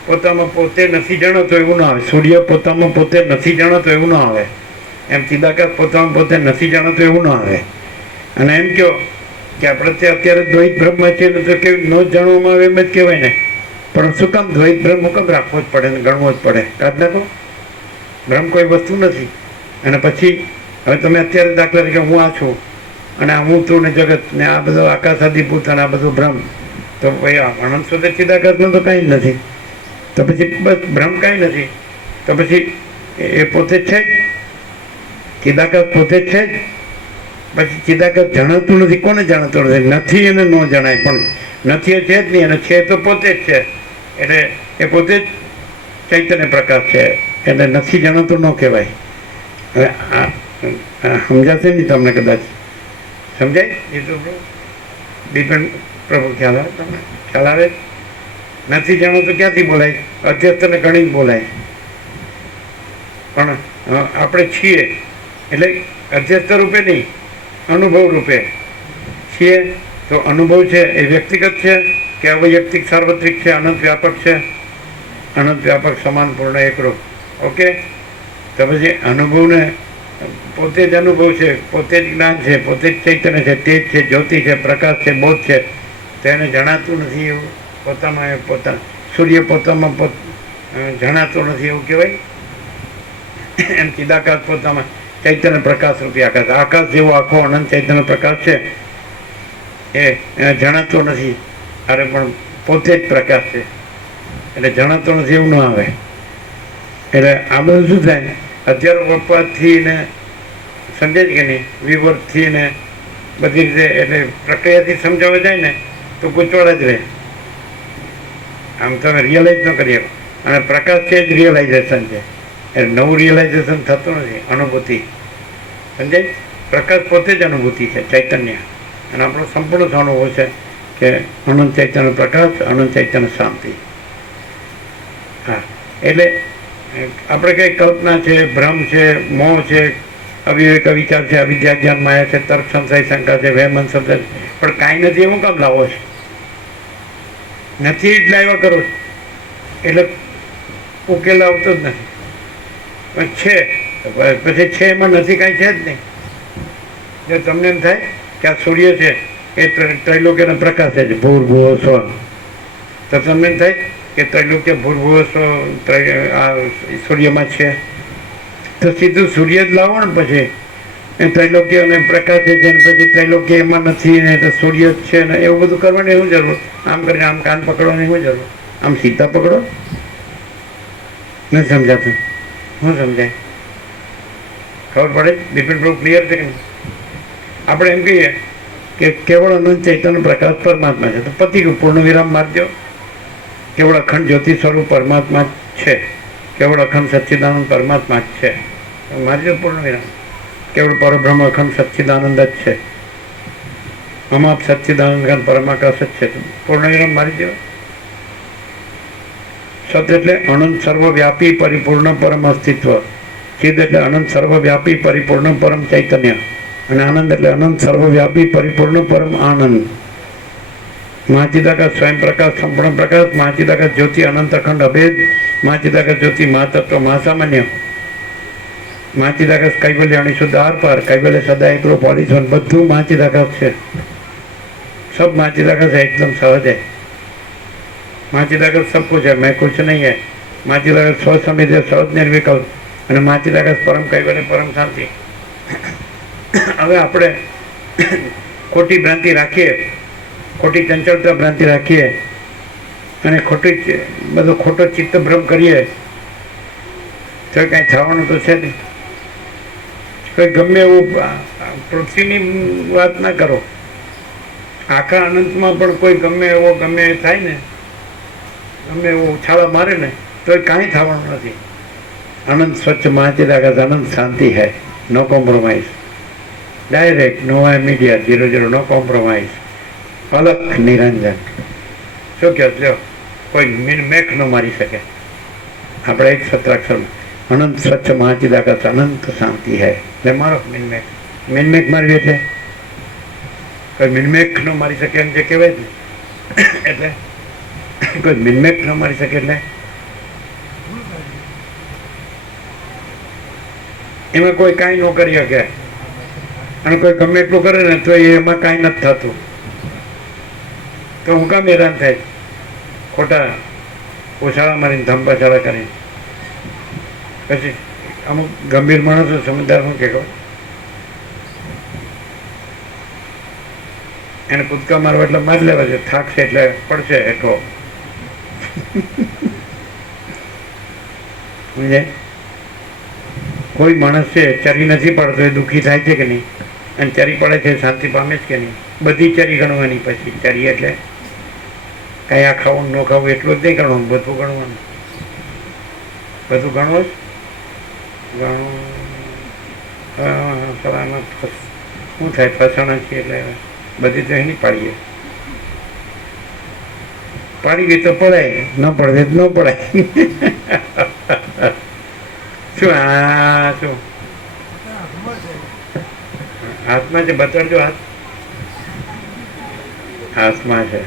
પોતામાં પોતે નથી જાણતો એવું ન આવે. સૂર્ય પોતામાં પોતે નથી જાણતો એવું ન આવે. એમ ચિદાકાશ પોતામાં પોતે નથી જાણતો એવું ન આવે. અને એમ કહો કે આપણે અત્યારે દ્વૈત બ્રહ્મ છે ને તો કેવી ન જાણવામાં આવે એમ જ કહેવાય ને. પણ શું કામ દ્વૈત બ્રહ્મ કેમ રાખવો જ પડે ને ગણવો જ પડે? કાઢ નાખો. બ્રહ્મ કોઈ વસ્તુ નથી. અને પછી હવે તમે અત્યારે દાખલા તરીકે હું આ છું અને આ હું તું ને જગત ને આ બધો આકાશાદિભૂત અને આ બધું બ્રહ્મ, તો ભાઈ અનંત સુધી ચિદાકાશમાં તો કાંઈ જ નથી. તો પછી બસ બ્રહ્મ કાંઈ નથી. તો પછી એ પોતે છે જ, ચિદાકાશ પોતે છે જ. પછી ચિદાકાશ જણાતું નથી. કોને જાણતું નથી? નથી એને ન જણાય, પણ નથી એ છે જ નહીં, અને છે તો પોતે જ છે. એટલે એ પોતે જ ચૈતન્ય પ્રકાશ છે. એટલે નથી જણાતું ન કહેવાય. હવે આ સમજાશે નહીં તમને? કદાચ સમજાય એ તો દીપેન પ્રભુ ખ્યાલ આવે તમને? ખ્યાલ આવે? નથી જાણો તો ક્યાંથી બોલાય? અધ્યસ્થને ગણી જ બોલાય. પણ આપણે છીએ એટલે અધ્યસ્થ રૂપે નહીં, અનુભવ રૂપે છીએ. તો અનુભવ છે એ વ્યક્તિગત છે કે અવૈયક્તિક સાર્વત્રિક છે, અનંત વ્યાપક છે, અનંત વ્યાપક સમાન પૂર્ણ એકરૂપ. ઓકે. તો પછી અનુભવને પોતે જ અનુભવ છે, પોતે જ જ્ઞાન છે, પોતે જ ચૈતન્ય છે, તેજ છે, જ્યોતિ છે, પ્રકાશ છે, બોધ છે. તો એને જણાતું નથી એવું પોતામાં, સૂર્ય પોતામાં જણાતું નથી એવું કહેવાય. એમ ચિદાકાશ પોતામાં ચૈતન્ય પ્રકાશ રૂપી આકાશ, આકાશ જેવો આખો અનંત ચૈતન્ય પ્રકાશ છે એ જણાતો નથી. અરે પણ પોતે જ પ્રકાશ છે એટલે જણાતો નથી એવું ન આવે. એટલે આ બધું શું થાય? અત્યારે વપવાથી ને સમજે જ કે નહીં, વિવર્તથી ને બધી રીતે, એટલે પ્રક્રિયાથી સમજાવવા જાય ને તો ગૂંચવણ જ રહે. આમ તમે રિયલાઇઝ ન કરી શકો. અને પ્રકાશ છે જ રિયલાઇઝેશન છે. એટલે નવું રિયલાઇઝેશન થતું નથી. અનુભૂતિ સમજાય? પ્રકાશ પોતે જ અનુભૂતિ છે, ચૈતન્ય. અને આપણો સંપૂર્ણ અનુભવ છે. કે અનંત ચૈતન્ય પ્રકાશ, અનંત ચૈતન્ય શાંતિ. હા, એટલે આપણે કઈ કલ્પના છે, ભ્રમ છે, મોહ છે, અવિવેક વિચાર છે, અવિદ્યા જ્ઞાન માયા છે, તર્ક સંશય શંકા છે, વહેમન શબ્દ છે, પણ કાંઈ નથી એવું કામ લાવો છે? નથી જ લાવ્યા કરો છો એટલે ઉકેલ આવતો જ નથી. પણ છે પછી છે એમાં નથી, કાંઈ છે જ નહીં. જો તમને એમ થાય કે આ સૂર્ય છે એ ત્રૈલોક્યનો પ્રકાશ છે, ભૂર્ભુવ સ્વ, તો તમને એમ થાય કે ત્રૈલોક્ય ભૂર્ભુવ સ્વ આ સૂર્યમાં છે, તો સીધું સૂર્ય જ લાવો ને. પછી એ ત્રૈલોક્ય અને પ્રકાશ છે ને પછી ત્રૈલોક્ય એમાં નથી ને તો સૂર્ય જ છે ને એવું બધું કરવાની શું જરૂર? આમ કરીને આમ કાન પકડવાની શું જરૂર? આમ સીધા પકડો. નથી સમજાતું? શું સમજાય? ખબર પડે? ડિફરન્ટ પ્રૂફ ક્લિયર છે કે નહીં? આપણે એમ કહીએ કે કેવળ અનંત ચૈતન્ય પ્રકાશ પરમાત્મા છે, તો પતિ પૂર્ણ વિરામ મારજો. કેવળ અખંડ જ્યોતિ સ્વરૂપ પરમાત્મા જ છે, કેવળ અખંડ સચ્ચિદાનંદ પરમાત્મા જ છે, મારજો પૂર્ણ વિરામ. કેવળ પરબ્રહ્મ અખંડ સચ્ચિદાનંદ જ છે, અમાપ સચ્ચિદાનંદ પરમાકાશ જ છે, પૂર્ણ વિરામ મારી દો. સત એટલે અનંત સર્વવ્યાપી પરિપૂર્ણ પરમ અસ્તિત્વ, ચિદ એટલે અનંત સર્વવ્યાપી પરિપૂર્ણ પરમ ચૈતન્ય, અને આનંદ એટલે અનંત સર્વવ્યાપી પરિપૂર્ણ પરમ આનંદ. મહાચિદાકાશ સ્વયં પ્રકાશ સંપૂર્ણ પ્રકાશ, મહાચિદાકાશ જ્યોતિ અનંત અખંડ અભેદ, મહાચિદાકાશ જ્યોતિ મહાતત્વ મહાસામાન્ય, મહાચિદાકાશ કૈવલ્ય અણિશુદ્ધ આર પાર, કૈવલ્ય સદા એકલો પોલિસન, બધું મહાચિદાકાશ છે. सब महाचिदाकाश है, एकदम सहज है. महाचिदाकाश सब कुछ है, मैं कुछ नहीं है. महाचिदाकाश स्व समित है, सहज निर्विकल्प, અને મહાચિદાકાશ પરમ કૈવલ્ય પરમ શાંતિ. હવે આપણે ખોટી ભ્રાંતિ રાખીએ, ખોટી ચંચળતા ભ્રાંતિ રાખીએ અને ખોટી બધો ખોટો ચિત્ત ભ્રમ કરીએ તો કાંઈ થવાનું તો છે નહીં. કોઈ ગમે એવું પૃથ્વીની વાત ના કરો, આખા અનંતમાં પણ કોઈ ગમે એવો ગમે થાય ને, ગમે એવો ઉછાળા મારે ને તો એ કાંઈ થવાનું નથી. અનંત સ્વચ્છ મહાચિદાકાશ અનંત શાંતિ है, no compromise, direct no media 00, no compromise, અલખ નિરંજન. શું કહો લ્યો, કોઈ મેખ ન મારી શકે. આપણે એક સત્રાક્ષરમાં અનંત સ્વચ્છ મહાચિદાકાશ અનંત શાંતિ है એટલે મારો મિનમેક. મિનમેક મારવી એટલે કોઈ મિનમેક ન મારી શકે એમ જે કહેવાય ને, એટલે કોઈ મિનમેક ન મારી શકે એટલે એમાં કોઈ કાંઈ ન કરી શકે. અને કોઈ ગમે એટલું કરે ને તો એમાં કાંઈ નથી થતું. તો હું કામ હેરાન થાય ખોટા ઉછાળા મારીને ધંપાછાળા કરીને? પછી અમુક ગંભીર માણસો સમજદાર શું કે એને કૂદકા મારવા એટલે મારી લેવા છે, થાકશે એટલે પડશે હેઠો. સમજે? કોઈ માણસ છે ચરી નથી પડતો એ દુઃખી થાય છે કે નહીં? અને ચરી પડે છે શાંતિ પામે છે કે નહીં? બધી ચરી ગણવાની. પછી ચરી એટલે કાંઈ આ ખાવું ન ખાવું એટલું જ નહીં ગણવાનું, બધું ગણવાનું. બધું ગણવું જ ગણવું. સલામત શું થાય? ફસાણા છીએ એટલે બધી તો એની પાડીએ. પાડી ગઈ તો પડાય, ન પડે તો ન પડાય. શું આ શું હાથમાં છે? બતાડજો હાથ. હાથમાં છે.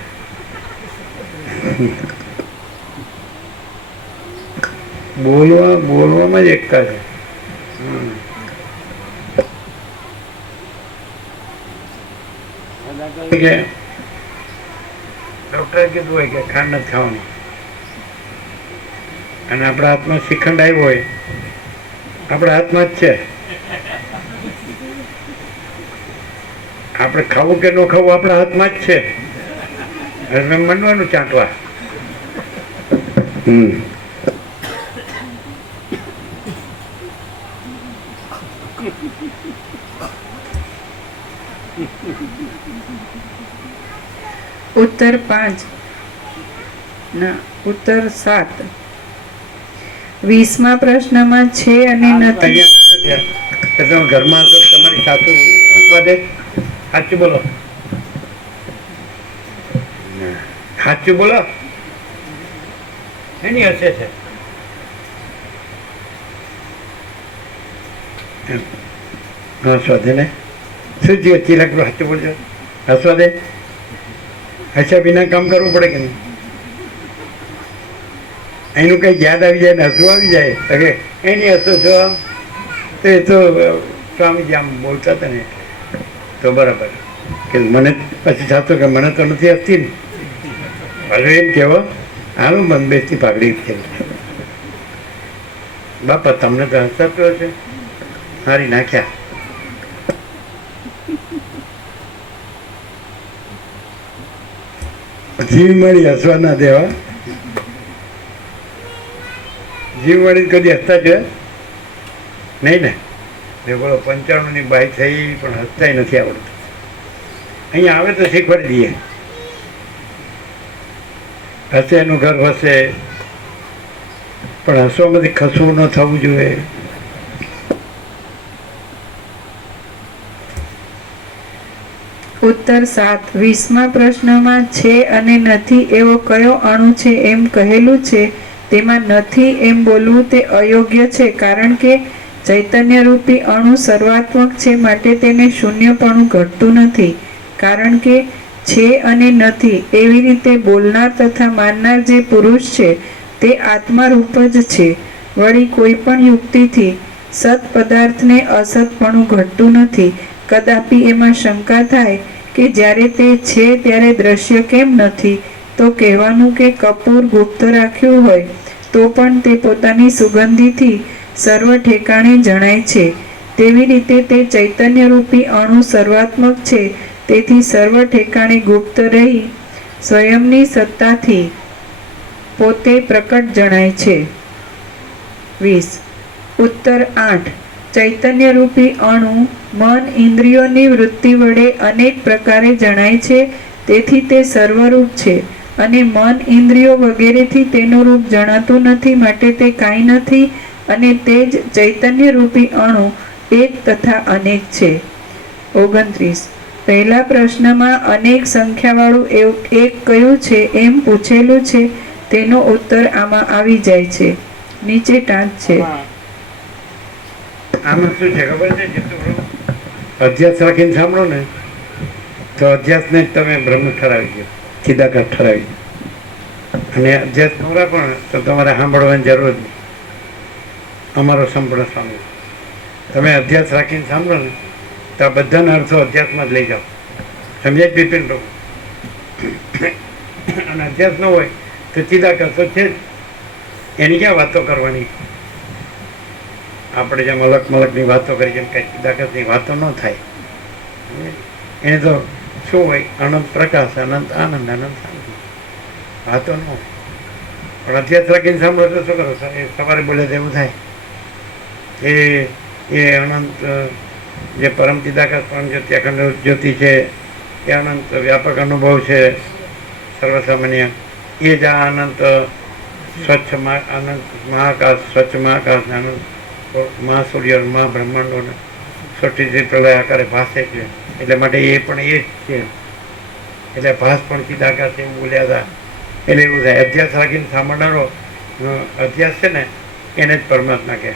બોલવામાં જ એકતા છે. ડોક્ટરે કીધું હોય કે ખાંડ નથી ખાવાની, અને આપણા હાથમાં શ્રીખંડ આવ્યો હોય, આપણા હાથમાં જ છે. આપણે ખાવું કે ન ખાવું આપણા હાથમાં જ છે. હવે મનવાનું ચાંટવા. ઉત્તર 5 ના ઉત્તર 7. 20મા પ્રશ્નમાં છે અને નથી. તમે ઘરમાં તો તમારી સાસુ હસવા દે? સાચું બોલો. સાચું બોલો, એની હશે છે. હસવા દે ને, શું થયું? ચિરાગ સાચું બોલજો, હસવા દે. હસ્યા વિના કામ કરવું પડે કે નહીં? એનું કંઈ યાદ આવી જાય ને હસવું આવી જાય તો કે એની હસો છો, તો એ તો સ્વામીજી આમ બોલતા હતા ને તો બરાબર. કે મને પછી થતું કે મને તો નથી હસતી ને, હવે એમ કહેવો આનું મન બેસતી પાઘડી છે. બાપા તમને તો હસતો હશે, મારી નાખ્યા. જીવ મળી હસવા ના દેવા, જીવ મળી કદી હસતા છે નહીં ને? બોલો 95ની બાઈ થઈ પણ હસતાય નથી આવડતું. અહીંયા આવે તો શીખવાડી દઈએ, હસે એનું ઘર વસે, પણ હસવામાંથી ખસવું ન થવું જોઈએ. ઉત્તર 7. 20મા પ્રશ્નમાં છે અને નથી એવો કયો અણુ છે એમ કહેલું છે, તેમાં નથી એમ બોલવું તે અયોગ્ય છે, કારણ કે ચૈતન્ય રૂપી અણુ સર્વાત્મક છે, માટે તેને શૂન્યપણું ઘટતું નથી. કારણ કે છે અને નથી એવી રીતે બોલનાર તથા માનનાર જે પુરુષ છે તે આત્મારૂપ જ છે. વળી કોઈ પણ યુક્તિથી સત પદાર્થને અસતપણું ઘટતું નથી. કદાપી એમાં શંકા થાય કે જ્યારે તે છે ત્યારે દ્રશ્ય કેમ નથી, તો કહેવાનું કે કપૂર ગુપ્ત રાખ્યું હોય તો પણ તે પોતાની સુગંધીથી સર્વ ઠેકાણે જણાય છે. તેવી રીતે તે ચૈતન્યરૂપી અણુ સર્વાત્મક છે, તેથી સર્વ ઠેકાણે ગુપ્ત રહી સ્વયંની સત્તાથી પોતે પ્રકટ જણાય છે. 20. ઉત્તર 8. ચૈતન્યરૂપી અણુ મન ઇન્દ્રિયોની વૃત્તિ વડે અનેક પ્રકારે જણાય છે, તેથી તે સર્વરૂપ છે, અને મન ઇન્દ્રિયો વગેરેથી તેનું રૂપ જણાતું નથી, માટે તે કાંઈ નથી, અને તે જ ચૈતન્યરૂપી અણુ એક તથા અનેક છે. 29. પહેલા પ્રશ્નમાં અનેક સંખ્યાવાળું એક કયું છે એમ પૂછેલું છે, તેનો ઉત્તર આમાં આવી જાય છે. નીચે ટાંચ છે. આમાં શું છે ખબર છે? જેટલું અધ્યાસ રાખીને સાંભળો ને તો અધ્યાસને જ તમે બ્રહ્મ ઠરાવી દો, ચિદાકાર ઠરાવી દો. અને અધ્યાસ ન રાખો ને તો તમારે સાંભળવાની જરૂર જ નહીં. અમારો સંપૂર્ણ સ્વામી, તમે અધ્યાસ રાખીને સાંભળો ને તો આ બધાના અર્થો અધ્યાસમાં જ લઈ જાઓ. સમજાય બિપિન પ્રભુ? અને અધ્યાસ ન હોય તો ચિદાકાર તો છે જ, એની ક્યાં વાતો કરવાની? આપણે જેમ અલગ મલકની વાતો કરી જેમ કંઈ ચિદાકાશની વાતો ન થાય. એને તો શું હોય? અનંત પ્રકાશ, અનંત આનંદ, અનંત શાંતિ, વાતો ન હોય. પણ અધ્યાસ રાખીને સાંભળો તો શું કરો? એ સવારે બોલે તો એવું થાય એ અનંત જે પરમ ચિદાકાશ પરમ જ્યોતિ અખંડ જ્યોતિ છે, એ અનંત વ્યાપક અનુભવ છે સર્વસામાન્ય. એ જ આ અનંત સ્વચ્છ અનંત મહાકાશ, સ્વચ્છ મહાકાશ, અનંત મહાસૂર્ય, મહાબ્રહ્માંડોને સૃષ્ટિથી પ્રલય આકારે ભાસે છે. એટલે માટે એ પણ એ જ છે. એટલે ભાસ પણ ચિદાકાશ એવું બોલ્યા હતા. એટલે એવું થાય. અધ્યાસ રાખીને સાંભળનારો અધ્યાસ છે ને એને જ પરમાત્મા કહે.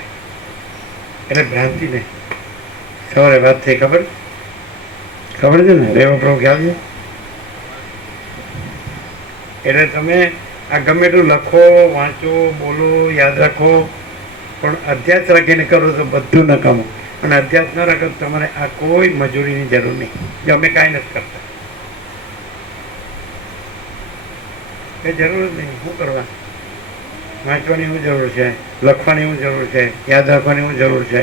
એટલે ભ્રાંતિ નહીં. સવારે વાત થઈ, ખબર છે ને? રેવા પ્રભુ ખ્યાલ છે? એટલે તમે આ ગમે એટલું લખો, વાંચો, બોલો, યાદ રાખો, પણ અધ્યાસ રાખીને કરો તો બધું નકામું. અને અધ્યાસ ન રાખો તો તમારે આ કોઈ મજૂરીની જરૂર નહીં. જો અમે કાંઈ નથી કરતા, એ જરૂર જ નહીં. શું કરવા? વાંચવાની શું જરૂર છે? લખવાની શું જરૂર છે? યાદ રાખવાની શું જરૂર છે?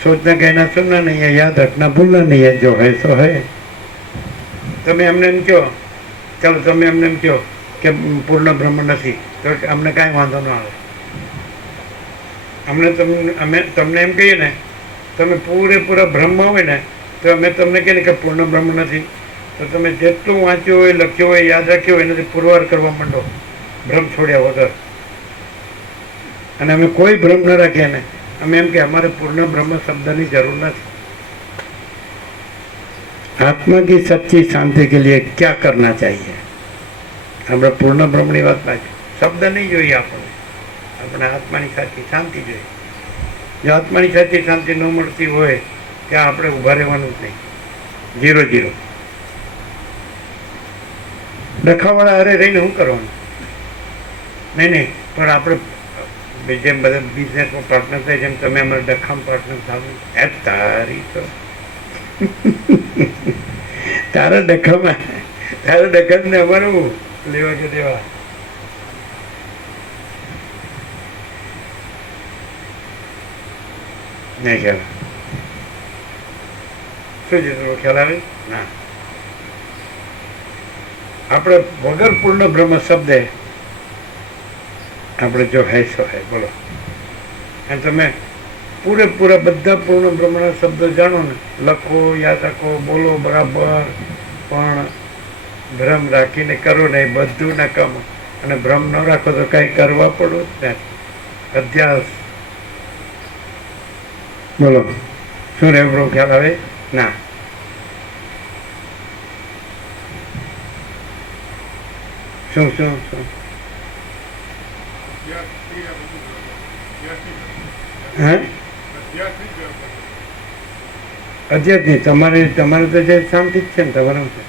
સોચના કહેના સુનના નહીં, યાદ રખના ભૂલના નહીં. જો હે સો હે. તમે એમને એમ કહો, ચાલો તમે એમને એમ કહો કે પૂર્ણ બ્રહ્મ નથી, તો અમને કાંઈ વાંધો ન આવે. અમે તમને એમ કહીએ ને, તમે પૂરેપૂરા બ્રહ્મ હોય ને તો અમે તમને કહીએ ને કે પૂર્ણ બ્રહ્મ નથી, તો તમે જેટલું વાંચ્યું હોય, લખ્યું હોય, યાદ રાખ્યું હોય એનાથી પુરવાર કરવા માંડો ભ્રમ છોડ્યા વગર. અને અમે કોઈ ભ્રમ ન રાખીએ ને, અમે એમ કે અમારે પૂર્ણ બ્રહ્મ શબ્દની જરૂર નથી. आत्मा की सच्ची शांति के लिए क्या करना चाहिए? આપણે પૂર્ણ બ્રહ્મની વાતમાં છે. શબ્દ નહીં જોઈએ આપણને, આપણે આત્માની સાચી શાંતિ જોઈએ. જો આત્માની સાચી શાંતિ ન મળતી હોય ત્યાં આપણે ઊભા રહેવાનું જ નહીં. 0-0 ડખાવાળા હારે રહીને શું કરવાનું? નહીં, પણ આપણે જેમ બધા બિઝનેસમાં પાર્ટનર થાય, જેમ તમે અમારા ડખામાં પાર્ટનર થાવ, એ તારી તો તારા ડખાને અમારું લેવા કે દેવા. નહીં ખ્યાલ શું છે? તમારો ખ્યાલ આવે? ના, આપણે વગર પૂર્ણ બ્રહ્મ શબ્દે આપણે જો હે સો હે બોલો, અને તમે પૂરેપૂરા બધા પૂર્ણ બ્રહ્મના શબ્દો જાણો ને, લખો, યાદ રાખો, બોલો બરાબર, પણ ભ્રમ રાખીને કરો ને એ બધું નકામ. અને ભ્રમ ન રાખો તો કાંઈ કરવા પડો જ ને. અધ્યાસ બોલો શું રે બ્રો? ખ્યાલ આવે? ના, શું શું શું હે? અધ્યાત્મિક તમારે તો જે શાંતિ જ છે ને તમારે.